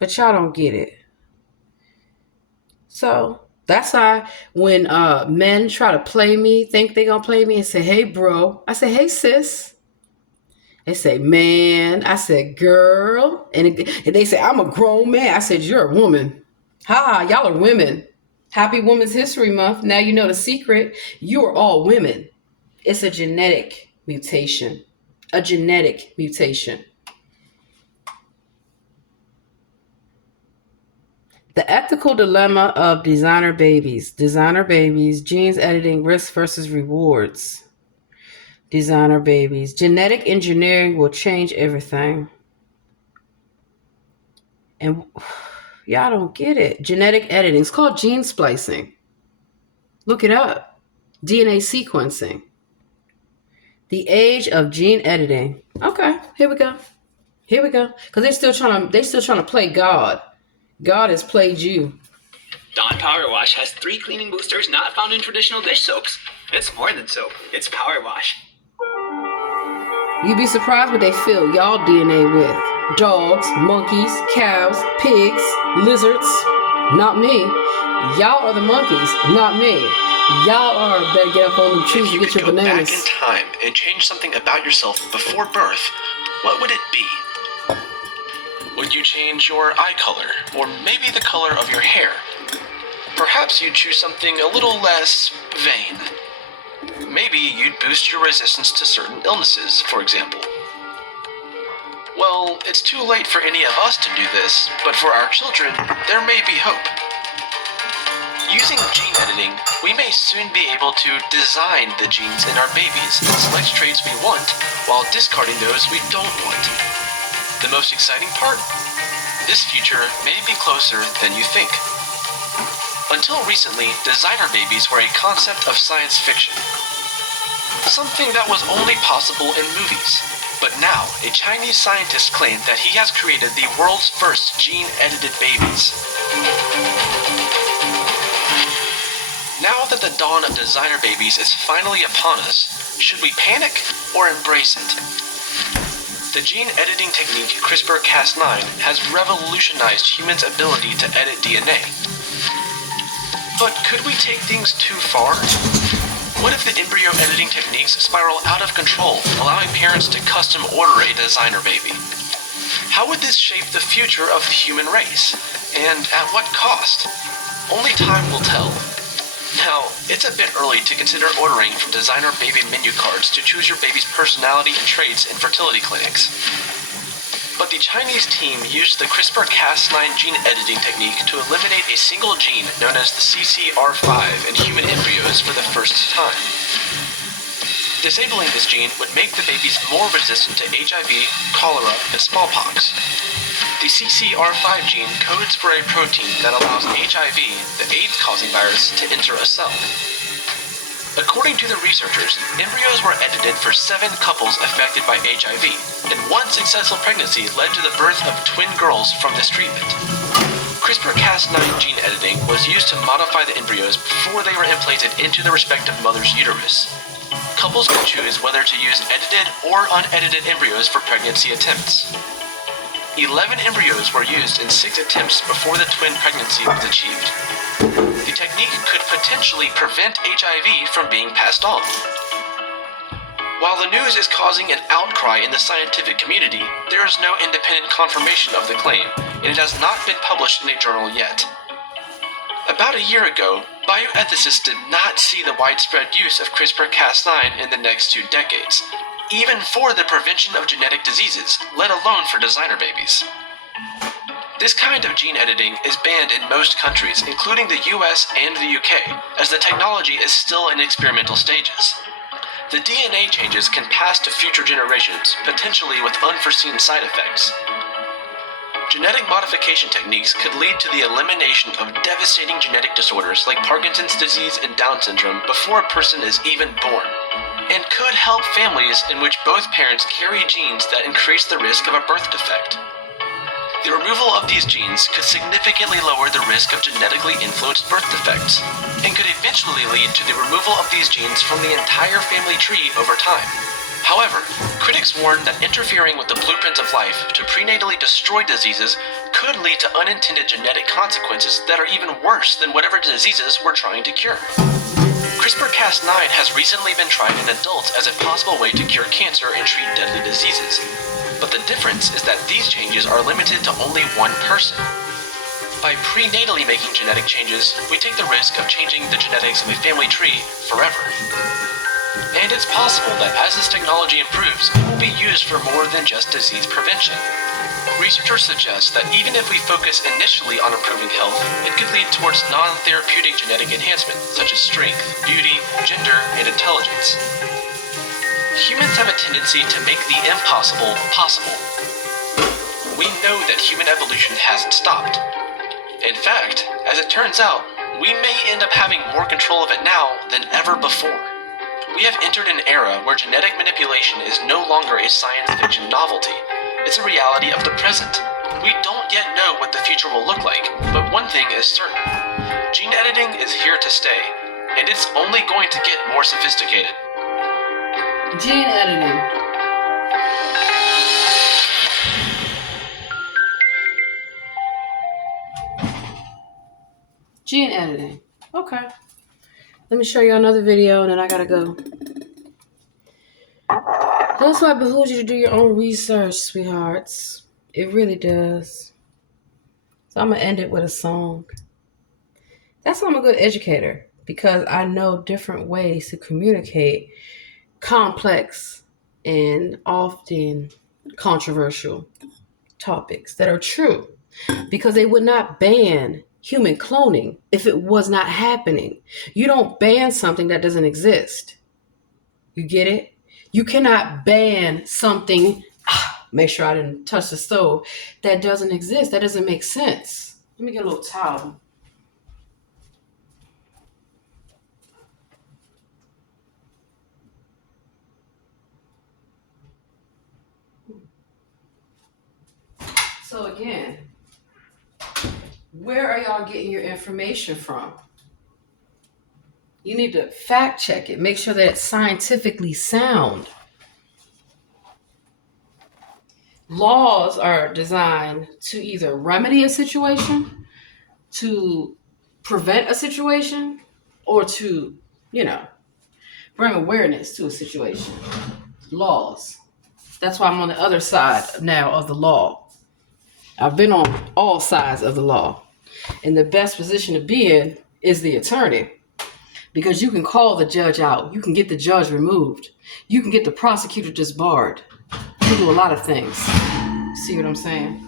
But y'all don't get it. So that's why when men try to play me, think they're going to play me and say, hey, bro. I say, hey, sis. They say, man. I said, girl. And they say, I'm a grown man. I said, you're a woman. Ha, y'all are women. Happy Women's History Month. Now you know the secret. You are all women. It's a genetic mutation. A genetic mutation. The ethical dilemma of designer babies. Designer babies, genes editing, risk versus rewards. Designer babies. Genetic engineering will change everything. And y'all don't get it. Genetic editing. It's called gene splicing. Look it up. DNA sequencing. The age of gene editing. Okay, here we go. Because they're still trying to play God. God has played you. Dawn Power Wash has 3 cleaning boosters not found in traditional dish soaps. It's more than soap. It's power wash. You'd be surprised what they fill y'all DNA with. Dogs, monkeys, cows, pigs, lizards. Not me. Y'all are the monkeys, not me. Y'all are better get up on them trees and get your bananas. If you could go back in time and change something about yourself before birth, what would it be? Would you change your eye color, or maybe the color of your hair? Perhaps you'd choose something a little less vain. Maybe you'd boost your resistance to certain illnesses, for example. Well, it's too late for any of us to do this, but for our children, there may be hope. Using gene editing, we may soon be able to design the genes in our babies and select traits we want, while discarding those we don't want. The most exciting part? This future may be closer than you think. Until recently, designer babies were a concept of science fiction. Something that was only possible in movies. But now, a Chinese scientist claimed that he has created the world's first gene-edited babies. Now that the dawn of designer babies is finally upon us, should we panic or embrace it? The gene editing technique CRISPR-Cas9 has revolutionized humans' ability to edit DNA. But could we take things too far? What if the embryo editing techniques spiral out of control, allowing parents to custom order a designer baby? How would this shape the future of the human race? And at what cost? Only time will tell. Now, it's a bit early to consider ordering from designer baby menu cards to choose your baby's personality and traits in fertility clinics. But the Chinese team used the CRISPR-Cas9 gene editing technique to eliminate a single gene known as the CCR5 in human embryos for the first time. Disabling this gene would make the babies more resistant to HIV, cholera, and smallpox. The CCR5 gene codes for a protein that allows HIV, the AIDS-causing virus, to enter a cell. According to the researchers, embryos were edited for 7 couples affected by HIV, and 1 successful pregnancy led to the birth of twin girls from this treatment. CRISPR-Cas9 gene editing was used to modify the embryos before they were implanted into the respective mother's uterus. Couples could choose whether to use edited or unedited embryos for pregnancy attempts. 11 embryos were used in 6 attempts before the twin pregnancy was achieved. The technique could potentially prevent HIV from being passed on. While the news is causing an outcry in the scientific community, there is no independent confirmation of the claim, and it has not been published in a journal yet. About a year ago, bioethicists did not see the widespread use of CRISPR-Cas9 in the next 2 decades, even for the prevention of genetic diseases, let alone for designer babies. This kind of gene editing is banned in most countries, including the US and the UK, as the technology is still in experimental stages. The DNA changes can pass to future generations, potentially with unforeseen side effects. Genetic modification techniques could lead to the elimination of devastating genetic disorders like Parkinson's disease and Down syndrome before a person is even born, and could help families in which both parents carry genes that increase the risk of a birth defect. The removal of these genes could significantly lower the risk of genetically influenced birth defects, and could eventually lead to the removal of these genes from the entire family tree over time. However, critics warn that interfering with the blueprint of life to prenatally destroy diseases could lead to unintended genetic consequences that are even worse than whatever diseases we're trying to cure. CRISPR-Cas9 has recently been tried in adults as a possible way to cure cancer and treat deadly diseases. But the difference is that these changes are limited to only one person. By prenatally making genetic changes, we take the risk of changing the genetics of a family tree forever. And it's possible that as this technology improves, it will be used for more than just disease prevention. Researchers suggest that even if we focus initially on improving health, it could lead towards non-therapeutic genetic enhancement, such as strength, beauty, gender, and intelligence. Humans have a tendency to make the impossible possible. We know that human evolution hasn't stopped. In fact, as it turns out, we may end up having more control of it now than ever before. We have entered an era where genetic manipulation is no longer a science fiction novelty. It's a reality of the present. We don't yet know what the future will look like, but one thing is certain. Gene editing is here to stay, and it's only going to get more sophisticated. Gene editing. Gene editing. Okay. Let me show you another video and then I gotta go. That's why it behooves you to do your own research, sweethearts. It really does. So I'm gonna end it with a song. That's why I'm a good educator, because I know different ways to communicate complex and often controversial topics that are true, because they would not ban human cloning if it was not happening. You don't ban something that doesn't exist. You get it? You cannot ban something, make sure I didn't touch the stove, that doesn't exist. That doesn't make sense. Let me get a little towel. So again, where are y'all getting your information from? You need to fact check it. Make sure that it's scientifically sound. Laws are designed to either remedy a situation, to prevent a situation, or to, bring awareness to a situation. Laws. That's why I'm on the other side now of the law. I've been on all sides of the law. And the best position to be in is the attorney. Because you can call the judge out. You can get the judge removed. You can get the prosecutor disbarred. You can do a lot of things. See what I'm saying?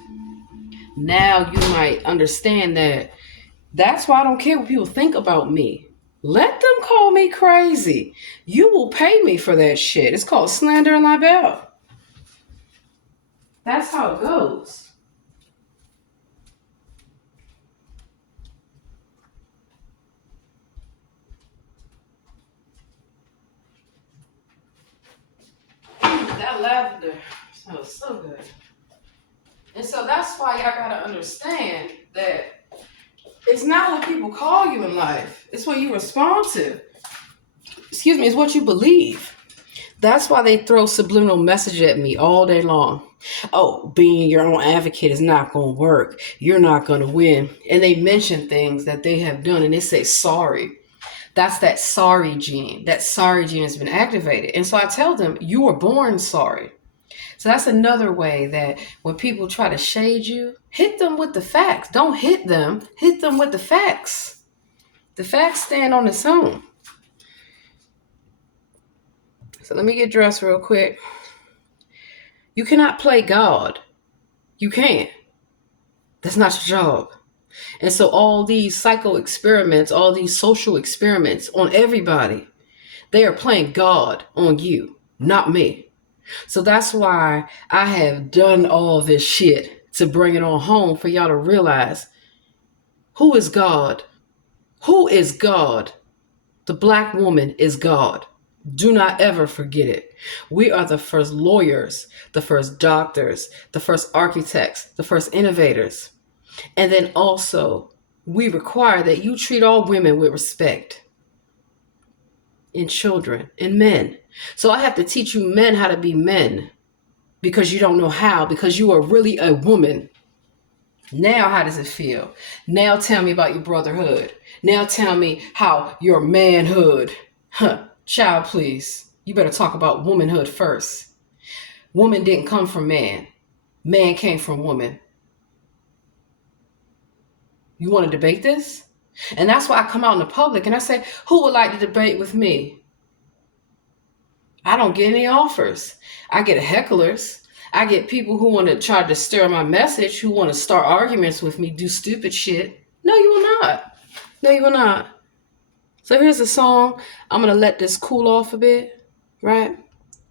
Now you might understand that that's why I don't care what people think about me. Let them call me crazy. You will pay me for that shit. It's called slander and libel. That's how it goes. That lavender smells so good. And so that's why y'all gotta understand that it's not what people call you in life. It's what you respond to. It's what you believe. That's why they throw subliminal message at me all day long. Oh, being your own advocate is not going to work. You're not going to win. And they mention things that they have done and they say sorry. That's that sorry gene. That sorry gene has been activated. And so I tell them, you were born sorry. So that's another way that when people try to shade you, hit them with the facts. Don't hit them with the facts. The facts stand on its own. So let me get dressed real quick. You cannot play God. You can't. That's not your job. And so all these psycho experiments, all these social experiments on everybody, they are playing God on you, not me. So that's why I have done all this shit to bring it on home for y'all to realize who is God? Who is God? The Black woman is God. Do not ever forget it. We are the first lawyers, the first doctors, the first architects, the first innovators. And then also, we require that you treat all women with respect. And children and men. So I have to teach you men how to be men because you don't know how, because you are really a woman. Now, how does it feel? Now tell me about your brotherhood. Now tell me how your manhood. Child, please. You better talk about womanhood first. Woman didn't come from man. Man came from woman. You want to debate this? And that's why I come out in the public and I say, who would like to debate with me? I don't get any offers. I get hecklers. I get people who want to try to stir my message, who want to start arguments with me, do stupid shit. No, you will not. No, you will not. So here's a song. I'm going to let this cool off a bit, right?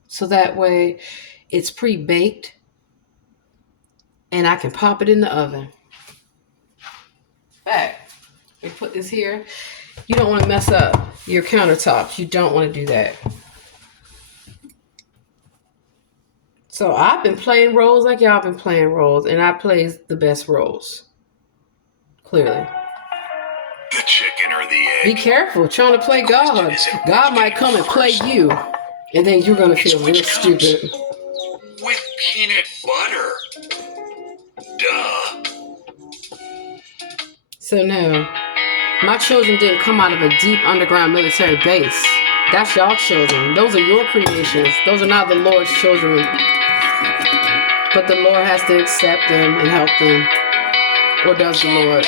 So that way it's pre-baked and I can pop it in the oven. Back. We put this here. You don't want to mess up your countertops. You don't want to do that. So I've been playing roles like y'all been playing roles, and I play the best roles. Clearly. The chicken or the egg? Be careful trying to play God. God might come and play you, and then you're going to feel real stupid. With peanut butter. Duh. So no, my children didn't come out of a deep underground military base. That's y'all children. Those are your creations. Those are not the Lord's children. But the Lord has to accept them and help them. Or does the Lord?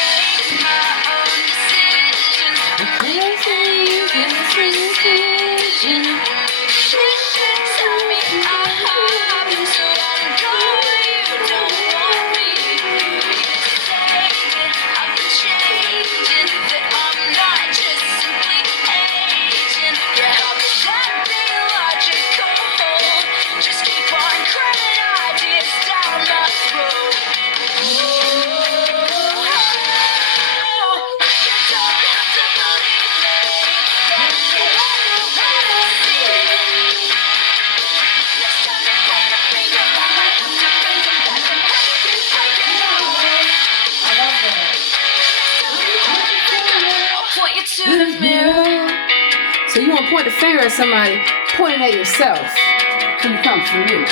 So you want to point the finger at somebody, point it at yourself. Can you come from you?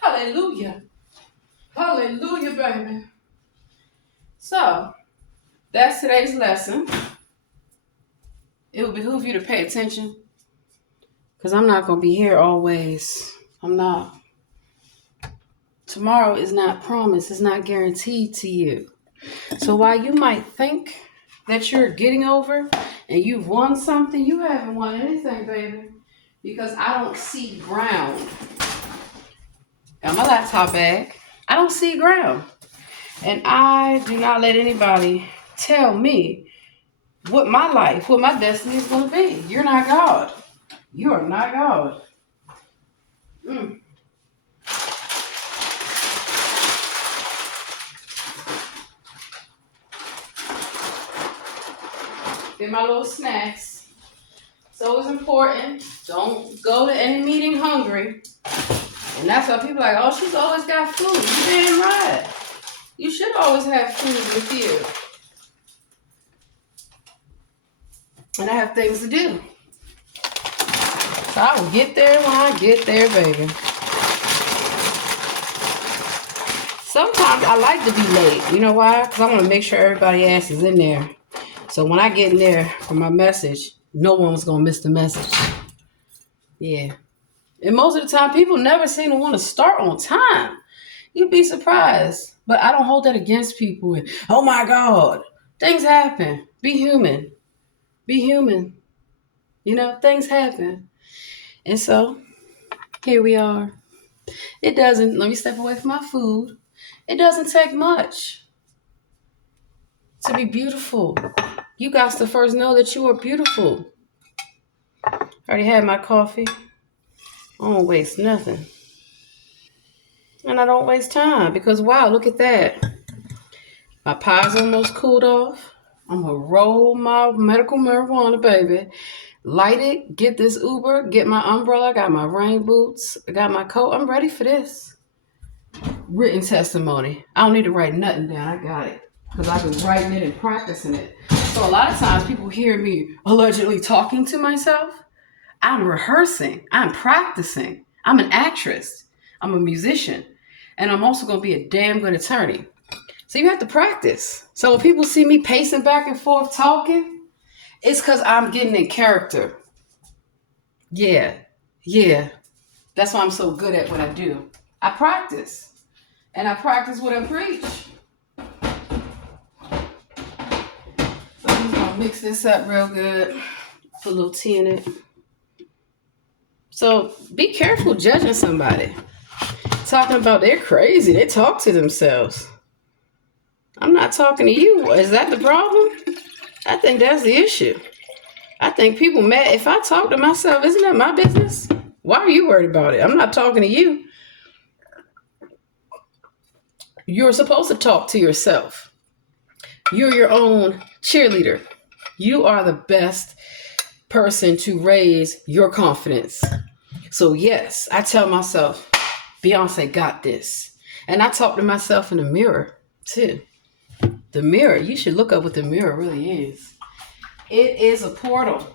Hallelujah. Hallelujah, baby. So, that's today's lesson. It will behoove you to pay attention, because I'm not going to be here always. I'm not. Tomorrow is not promised. It's not guaranteed to you. So while you might think that you're getting over and you've won something, you haven't won anything, baby, because I don't see ground. Got my laptop back. I don't see ground. And I do not let anybody tell me what my life, what my destiny is going to be. You're not God. You are not God. Get my little snacks. It's always important. Don't go to any meeting hungry. And that's why people are like, oh, she's always got food. You damn right. You should always have food with you. And I have things to do. So I will get there when I get there, baby. Sometimes I like to be late. You know why? Because I want to make sure everybody else is in there. So when I get in there for my message, no one's going to miss the message. Yeah. And most of the time, people never seem to want to start on time. You'd be surprised. But I don't hold that against people. And, oh my God. Things happen. Be human. Be human. You know, things happen. And so, here we are. It doesn't, let me step away from my food. It doesn't take much to be beautiful. You got to first know that you are beautiful. I already had my coffee. I don't waste nothing. And I don't waste time because, wow, look at that. My pie's almost cooled off. I'm going to roll my medical marijuana, baby. Light it, get this Uber, get my umbrella, I got my rain boots, I got my coat. I'm ready for this. Written testimony. I don't need to write nothing down. I got it. Because I've been writing it and practicing it. So a lot of times people hear me allegedly talking to myself. I'm rehearsing. I'm practicing. I'm an actress. I'm a musician. And I'm also going to be a damn good attorney. So you have to practice. So when people see me pacing back and forth talking, it's because I'm getting in character. Yeah. That's why I'm so good at what I do. I practice. And I practice what I preach. So I'm just going to mix this up real good. Put a little tea in it. So be careful judging somebody. Talking about they're crazy. They talk to themselves. I'm not talking to you. Is that the problem? I think that's the issue. I think people mad. If I talk to myself, isn't that my business? Why are you worried about it? I'm not talking to you. You're supposed to talk to yourself. You're your own cheerleader. You are the best person to raise your confidence. So yes, I tell myself, Beyonce got this. And I talk to myself in the mirror too. The mirror, you should look up what the mirror really is. It is a portal.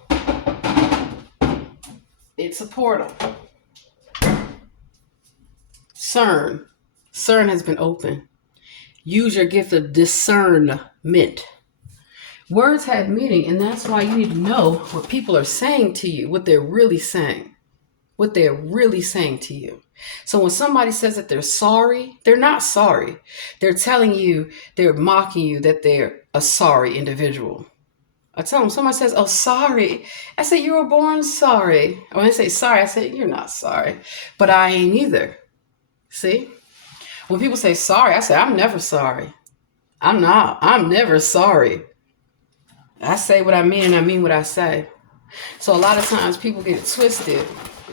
It's a portal. CERN has been opened. Use your gift of discernment. Words have meaning, and that's why you need to know what people are saying to you, what they're really saying. What they're really saying to you. So when somebody says that they're sorry, they're not sorry. They're telling you, they're mocking you that they're a sorry individual. I tell them, somebody says, oh, sorry. I say, you were born sorry. When they say sorry, I say, you're not sorry. But I ain't either. See? When people say sorry, I say, I'm never sorry. I'm not. I'm never sorry. I say what I mean and I mean what I say. So a lot of times people get it twisted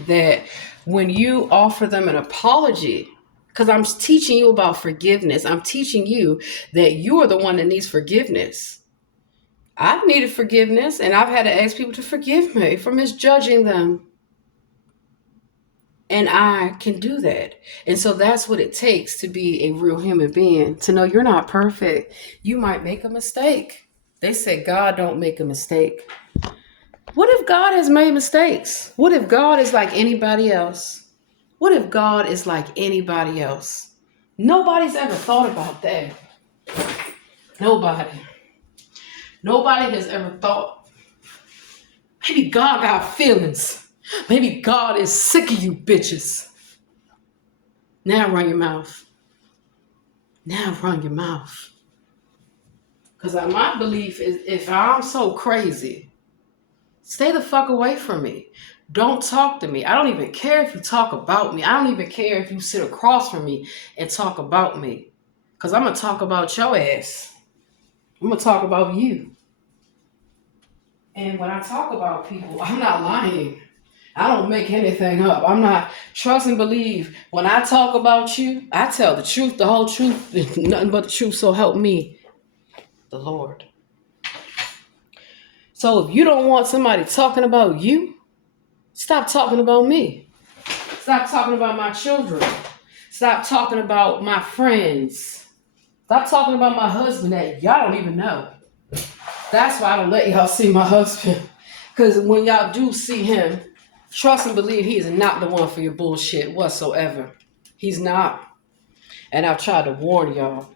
that when you offer them an apology, because I'm teaching you about forgiveness, I'm teaching you that you are the one that needs forgiveness. I've needed forgiveness and I've had to ask people to forgive me for misjudging them. And I can do that. And so that's what it takes to be a real human being, to know you're not perfect. You might make a mistake. They say God don't make a mistake. What if God has made mistakes? What if God is like anybody else? What if God is like anybody else? Nobody's ever thought about that. Nobody has ever thought, maybe God got feelings. Maybe God is sick of you bitches. Now run your mouth. Now run your mouth. Because my belief is if I'm so crazy, stay the fuck away from me. Don't talk to me. I don't even care if you talk about me. I don't even care if you sit across from me and talk about me. Because I'm going to talk about your ass. I'm going to talk about you. And when I talk about people, I'm not lying. I don't make anything up. I'm not, trust and believe. When I talk about you, I tell the truth, the whole truth, nothing but the truth. So help me, the Lord. So if you don't want somebody talking about you, stop talking about me. Stop talking about my children. Stop talking about my friends. Stop talking about my husband that y'all don't even know. That's why I don't let y'all see my husband. Because when y'all do see him, trust and believe he is not the one for your bullshit whatsoever. He's not. And I've tried to warn y'all.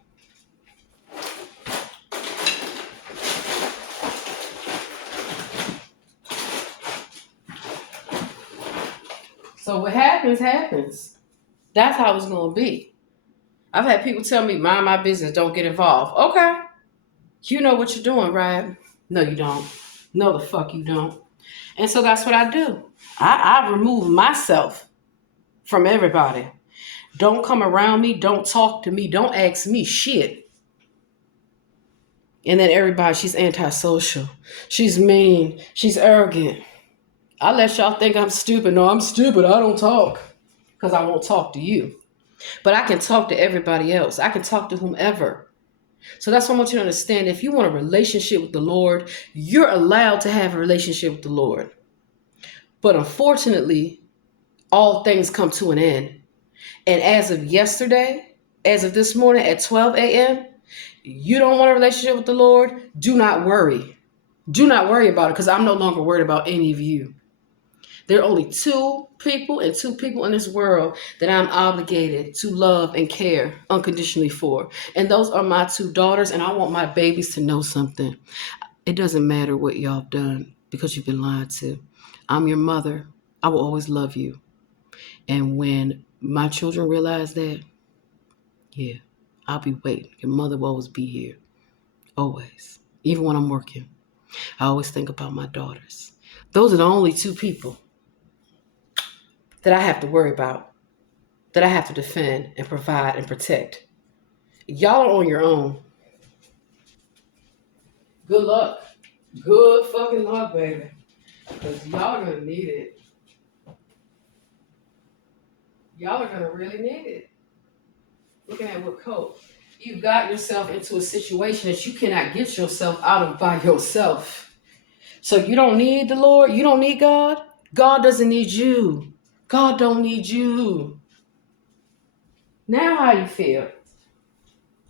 So what happens, happens. That's how it's going to be. I've had people tell me, mind my business, don't get involved. Okay. You know what you're doing, right? No, you don't. No, the fuck you don't. And so that's what I do. I remove myself from everybody. Don't come around me. Don't talk to me. Don't ask me shit. And then everybody, she's antisocial. She's mean. She's arrogant. I let y'all think I'm stupid. No, I'm stupid. I don't talk. Because I won't talk to you. But I can talk to everybody else. I can talk to whomever. So that's what I want you to understand. If you want a relationship with the Lord, you're allowed to have a relationship with the Lord. But unfortunately, all things come to an end. And as of yesterday, as of this morning at 12 a.m., you don't want a relationship with the Lord, do not worry. Do not worry about it because I'm no longer worried about any of you. There are only two people in this world that I'm obligated to love and care unconditionally for. And those are my two daughters, and I want my babies to know something. It doesn't matter what y'all have done because you've been lied to. I'm your mother. I will always love you. And when my children realize that, yeah, I'll be waiting. Your mother will always be here. Always. Even when I'm working. I always think about my daughters. Those are the only two people that I have to worry about, that I have to defend and provide and protect. Y'all are on your own. Good luck. Good fucking luck, baby. Because y'all are going to need it. Y'all are going to really need it. Looking at what coat. You got yourself into a situation that you cannot get yourself out of by yourself. So you don't need the Lord. You don't need God. God doesn't need you. God don't need you. Now how you feel?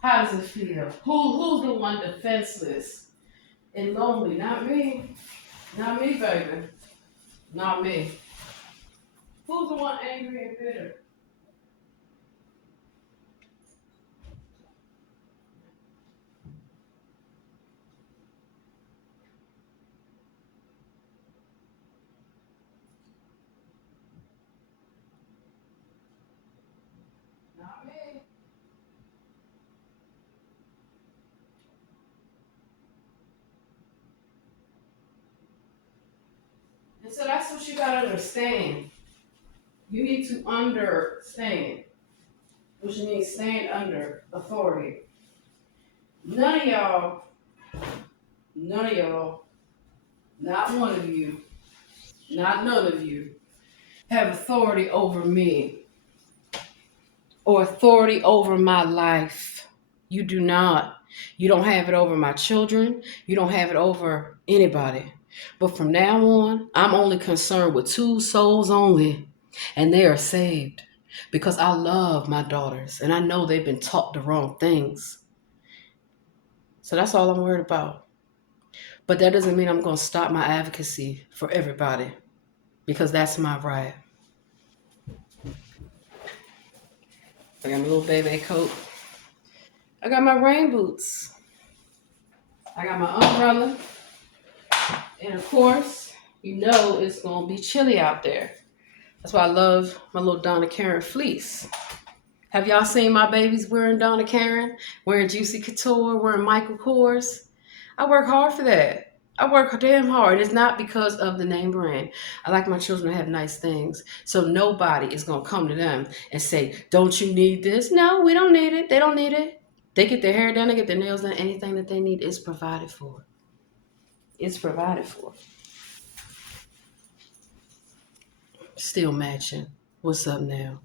How does it feel? Who's the one defenseless and lonely? Not me. Not me, baby. Not me. Who's the one angry and bitter? Not me. And so that's what you gotta understand. You need to understand, which means stand under authority. None of y'all, not one of you, not none of you, have authority over me or authority over my life. You do not. You don't have it over my children. You don't have it over anybody. But from now on, I'm only concerned with 2 souls only, and they are saved because I love my daughters and I know they've been taught the wrong things. So that's all I'm worried about. But that doesn't mean I'm going to stop my advocacy for everybody because that's my right. I got my little baby coat. I got my rain boots. I got my umbrella. And of course, you know it's going to be chilly out there. That's why I love my little Donna Karan fleece. Have y'all seen my babies wearing Donna Karan, wearing Juicy Couture, wearing Michael Kors? I work hard for that. I work damn hard. It's not because of the name brand. I like my children to have nice things. So nobody is going to come to them and say, don't you need this? No, we don't need it. They don't need it. They get their hair done. They get their nails done. Anything that they need is provided for. It's provided for. Still matching. What's up now?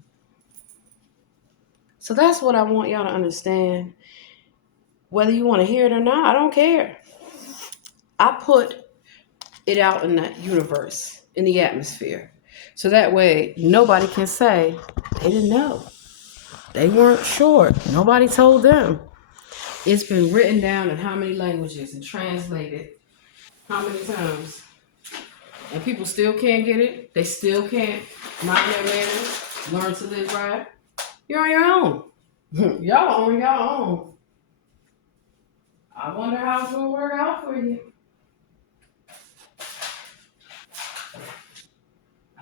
So that's what I want y'all to understand. Whether you want to hear it or not, I don't care. I put it out in the universe, in the atmosphere. So that way, nobody can say they didn't know. They weren't sure. Nobody told them. It's been written down in how many languages and translated how many times. And people still can't get it. They still can't mind their manners, learn to live right. You're on your own. Y'all on your own. I wonder how it's gonna work out for you.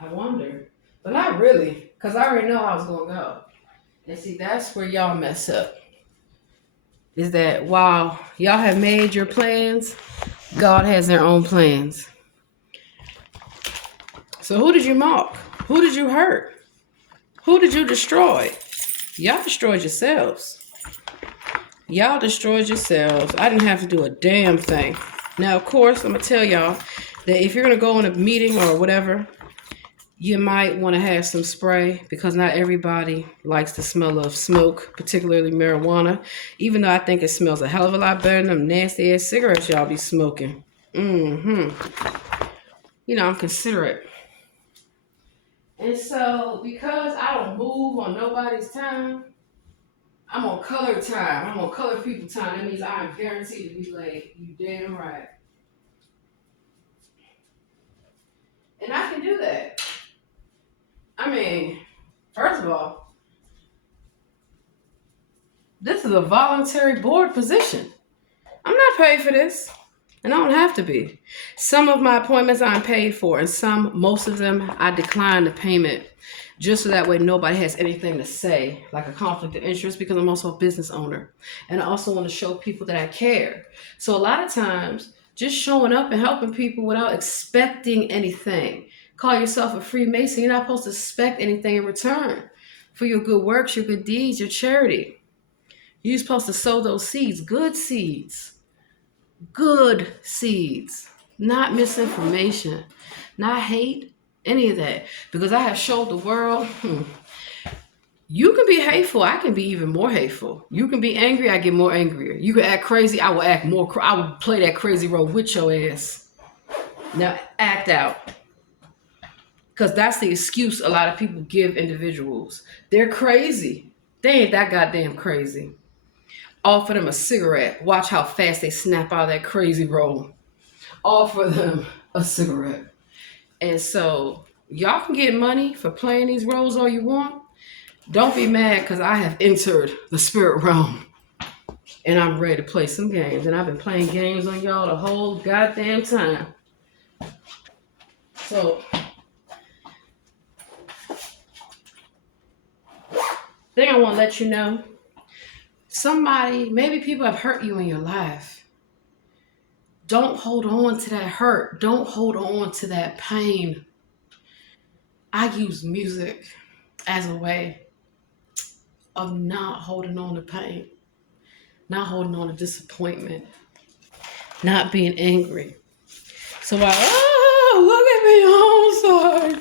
I wonder. But not really, because I already know how it's gonna go. And see, that's where y'all mess up. Is that while y'all have made your plans, God has their own plans. So who did you mock? Who did you hurt? Who did you destroy? Y'all destroyed yourselves. Y'all destroyed yourselves. I didn't have to do a damn thing. Now, of course, I'm going to tell y'all that if you're going to go in a meeting or whatever, you might want to have some spray because not everybody likes the smell of smoke, particularly marijuana, even though I think it smells a hell of a lot better than them nasty ass cigarettes y'all be smoking. You know, I'm considerate. And so, because I don't move on nobody's time, I'm on color time. I'm on color people time. That means I am guaranteed to be late. You damn right. And I can do that. I mean, first of all, this is a voluntary board position. I'm not paid for this. And I don't have to be. Some of my appointments I'm paid for, and most of them, I decline the payment just so that way nobody has anything to say, like a conflict of interest, because I'm also a business owner. And I also want to show people that I care. So a lot of times, just showing up and helping people without expecting anything. Call yourself a Freemason. You're not supposed to expect anything in return for your good works, your good deeds, your charity. You're supposed to sow those seeds, good seeds. Good seeds, not misinformation, not hate, any of that. Because I have showed the world, you can be hateful, I can be even more hateful. You can be angry, I get more angrier. You can act crazy, I will act more, I will play that crazy role with your ass. Now act out. Because that's the excuse a lot of people give individuals. They're crazy. They ain't that goddamn crazy. Offer them a cigarette. Watch how fast they snap out of that crazy roll. Offer them a cigarette. And so y'all can get money for playing these roles all you want. Don't be mad because I have entered the spirit realm. And I'm ready to play some games. And I've been playing games on y'all the whole goddamn time. So, thing I want to let you know. Maybe people have hurt you in your life. Don't hold on to that hurt. Don't hold on to that pain. I use music as a way of not holding on to pain, not holding on to disappointment, not being angry. So look at me, I'm sorry.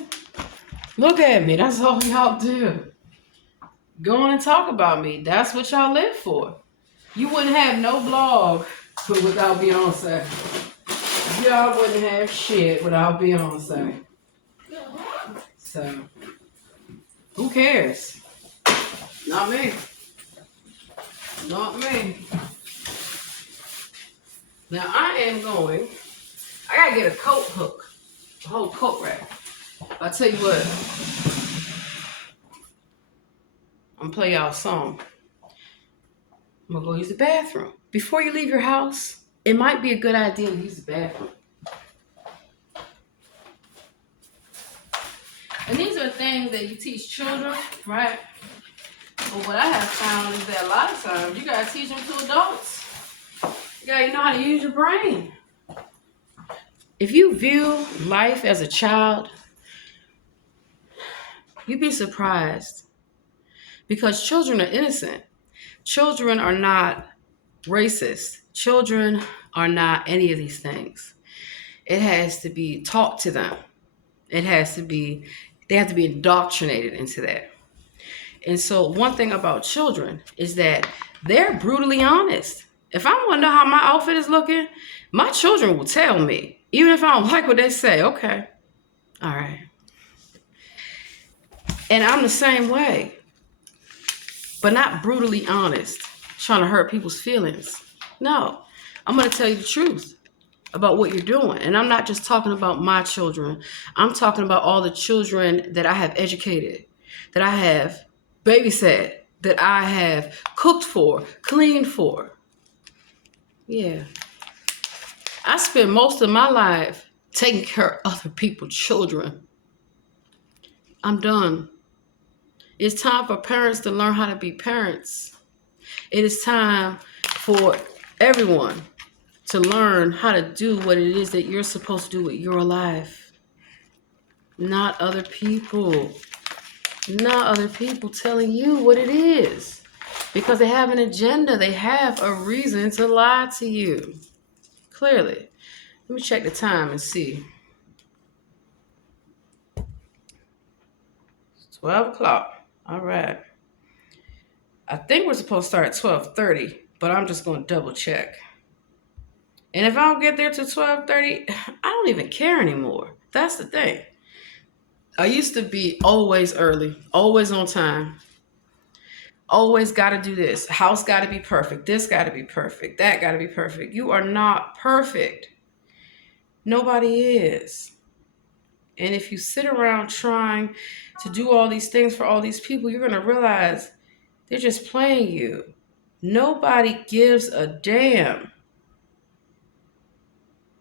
Look at me, that's all y'all do. Go on and talk about me. That's what y'all live for. You wouldn't have no blog without Beyonce. Y'all wouldn't have shit without Beyonce. So, who cares? Not me. Not me. Now I gotta get a coat hook. A whole coat rack. I'll tell you what. I'm gonna play y'all a song. I'm gonna go use the bathroom. Before you leave your house, it might be a good idea to use the bathroom. And these are things that you teach children, right? But what I have found is that a lot of times you gotta teach them to adults. You gotta know how to use your brain. If you view life as a child, you'd be surprised. Because children are innocent. Children are not racist. Children are not any of these things. It has to be taught to them. They have to be indoctrinated into that. And so one thing about children is that they're brutally honest. If I want to know how my outfit is looking, my children will tell me. Even if I don't like what they say, okay, all right. And I'm the same way. But not brutally honest. trying to hurt people's feelings. No, I'm going to tell you the truth about what you're doing. And I'm not just talking about my children. I'm talking about all the children that I have educated, that I have babysat, that I have cooked for, cleaned for. Yeah. I spent most of my life taking care of other people's children. I'm done. It's time for parents to learn how to be parents. It is time for everyone to learn how to do what it is that you're supposed to do with your life. Not other people. Not other people telling you what it is. Because they have an agenda. They have a reason to lie to you. Clearly. Let me check the time and see. 12 o'clock. All right. I think we're supposed to start at 12:30, but I'm just going to double check. And if I don't get there till 12:30, I don't even care anymore. That's the thing. I used to be always early, always on time. Always got to do this. House got to be perfect. This got to be perfect. That got to be perfect. You are not perfect. Nobody is. And if you sit around trying to do all these things for all these people, you're going to realize they're just playing you. Nobody gives a damn.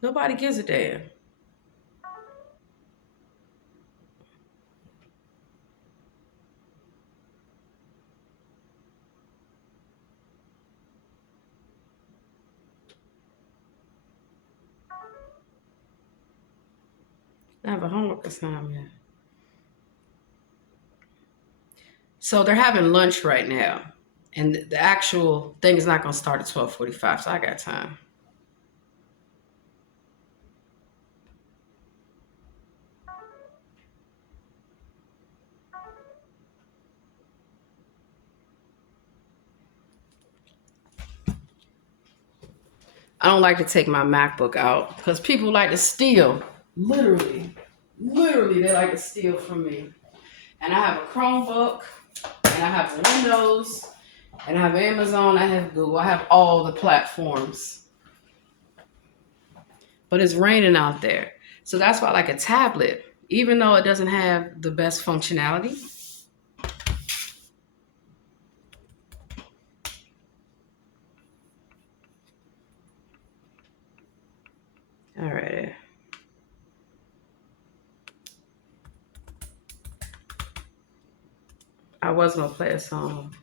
Nobody gives a damn. I have a homework assignment. So they're having lunch right now. And the actual thing is not going to start at 12:45, so I got time. I don't like to take my MacBook out because people like to steal. Literally, they like to steal from me. And I have a Chromebook, and I have Windows, and I have Amazon, I have Google, I have all the platforms. But it's raining out there. So that's why I like a tablet, even though it doesn't have the best functionality. All right. I was going to play a song.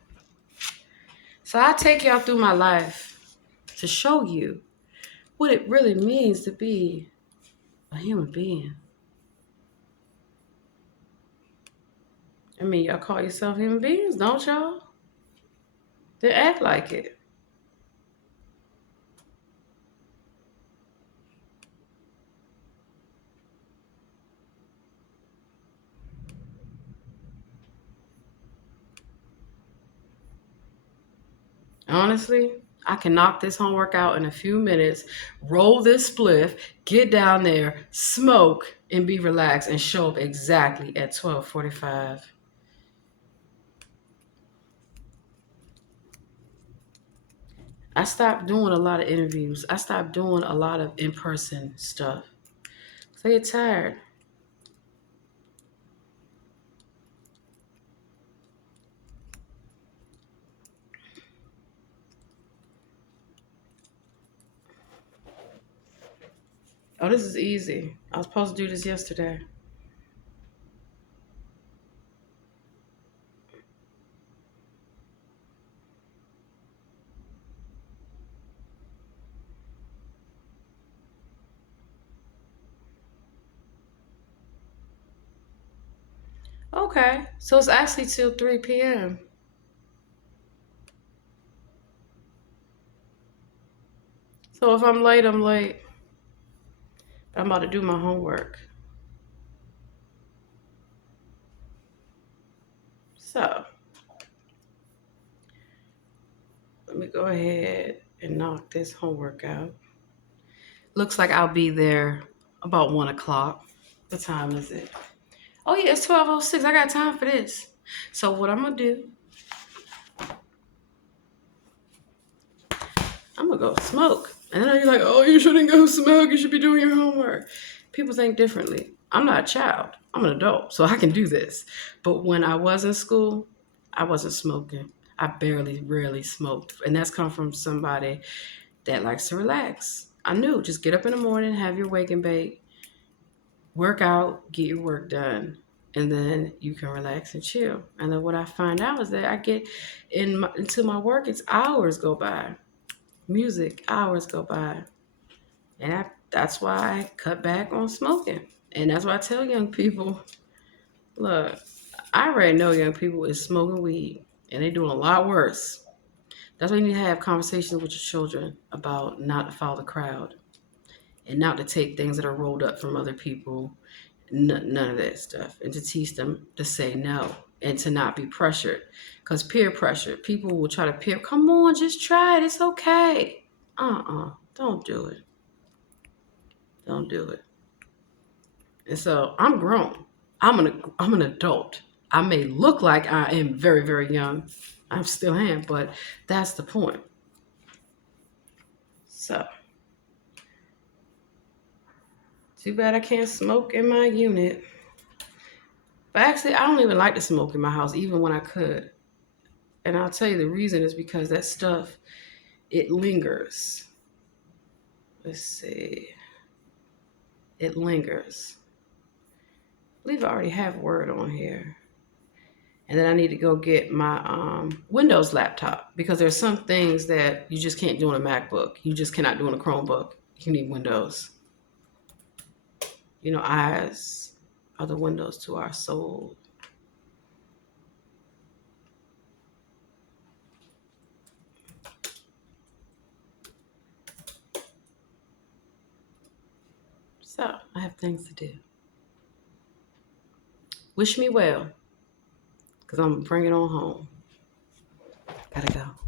So I take y'all through my life to show you what it really means to be a human being. I mean, y'all call yourself human beings, don't y'all? They act like it. Honestly, I can knock this homework out in a few minutes, roll this spliff, get down there, smoke, and be relaxed and show up exactly at 12:45. I stopped doing a lot of interviews. I stopped doing a lot of in-person stuff. So I get tired. Oh, this is easy. I was supposed to do this yesterday. Okay, so it's actually till 3 p.m. So if I'm late, I'm late. I'm about to do my homework. So let me go ahead and knock this homework out. Looks like I'll be there about 1 o'clock. What time is it? Oh yeah, it's 12:06. I got time for this. So what I'm gonna do, I'm gonna go smoke. And then you're like, oh, you shouldn't go smoke. You should be doing your homework. People think differently. I'm not a child. I'm an adult, so I can do this. But when I was in school, I wasn't smoking. I rarely smoked. And that's come from somebody that likes to relax. I knew, just get up in the morning, have your wake and bake, work out, get your work done, and then you can relax and chill. And then what I find out is that I get into my work, it's hours go by. Music, hours go by. And that's why I cut back on smoking. And that's why I tell young people, look, I already know young people is smoking weed, and they're doing a lot worse. That's why you need to have conversations with your children about not to follow the crowd and not to take things that are rolled up from other people, none of that stuff, and to teach them to say no and to not be pressured. Because peer pressure, people will try to come on, just try it, it's okay. Don't do it. Don't do it. And so I'm grown. I'm an adult. I may look like I am very, very young. I still am, but that's the point. So, too bad I can't smoke in my unit. But actually, I don't even like to smoke in my house, even when I could. And I'll tell you the reason is because that stuff, it lingers. Let's see. It lingers. I believe I already have Word on here. And then I need to go get my Windows laptop because there's some things that you just can't do on a MacBook. You just cannot do on a Chromebook. You need Windows. You know, eyes are the windows to our soul. So I have things to do. Wish me well, because I'm going to bring it on home. Gotta go.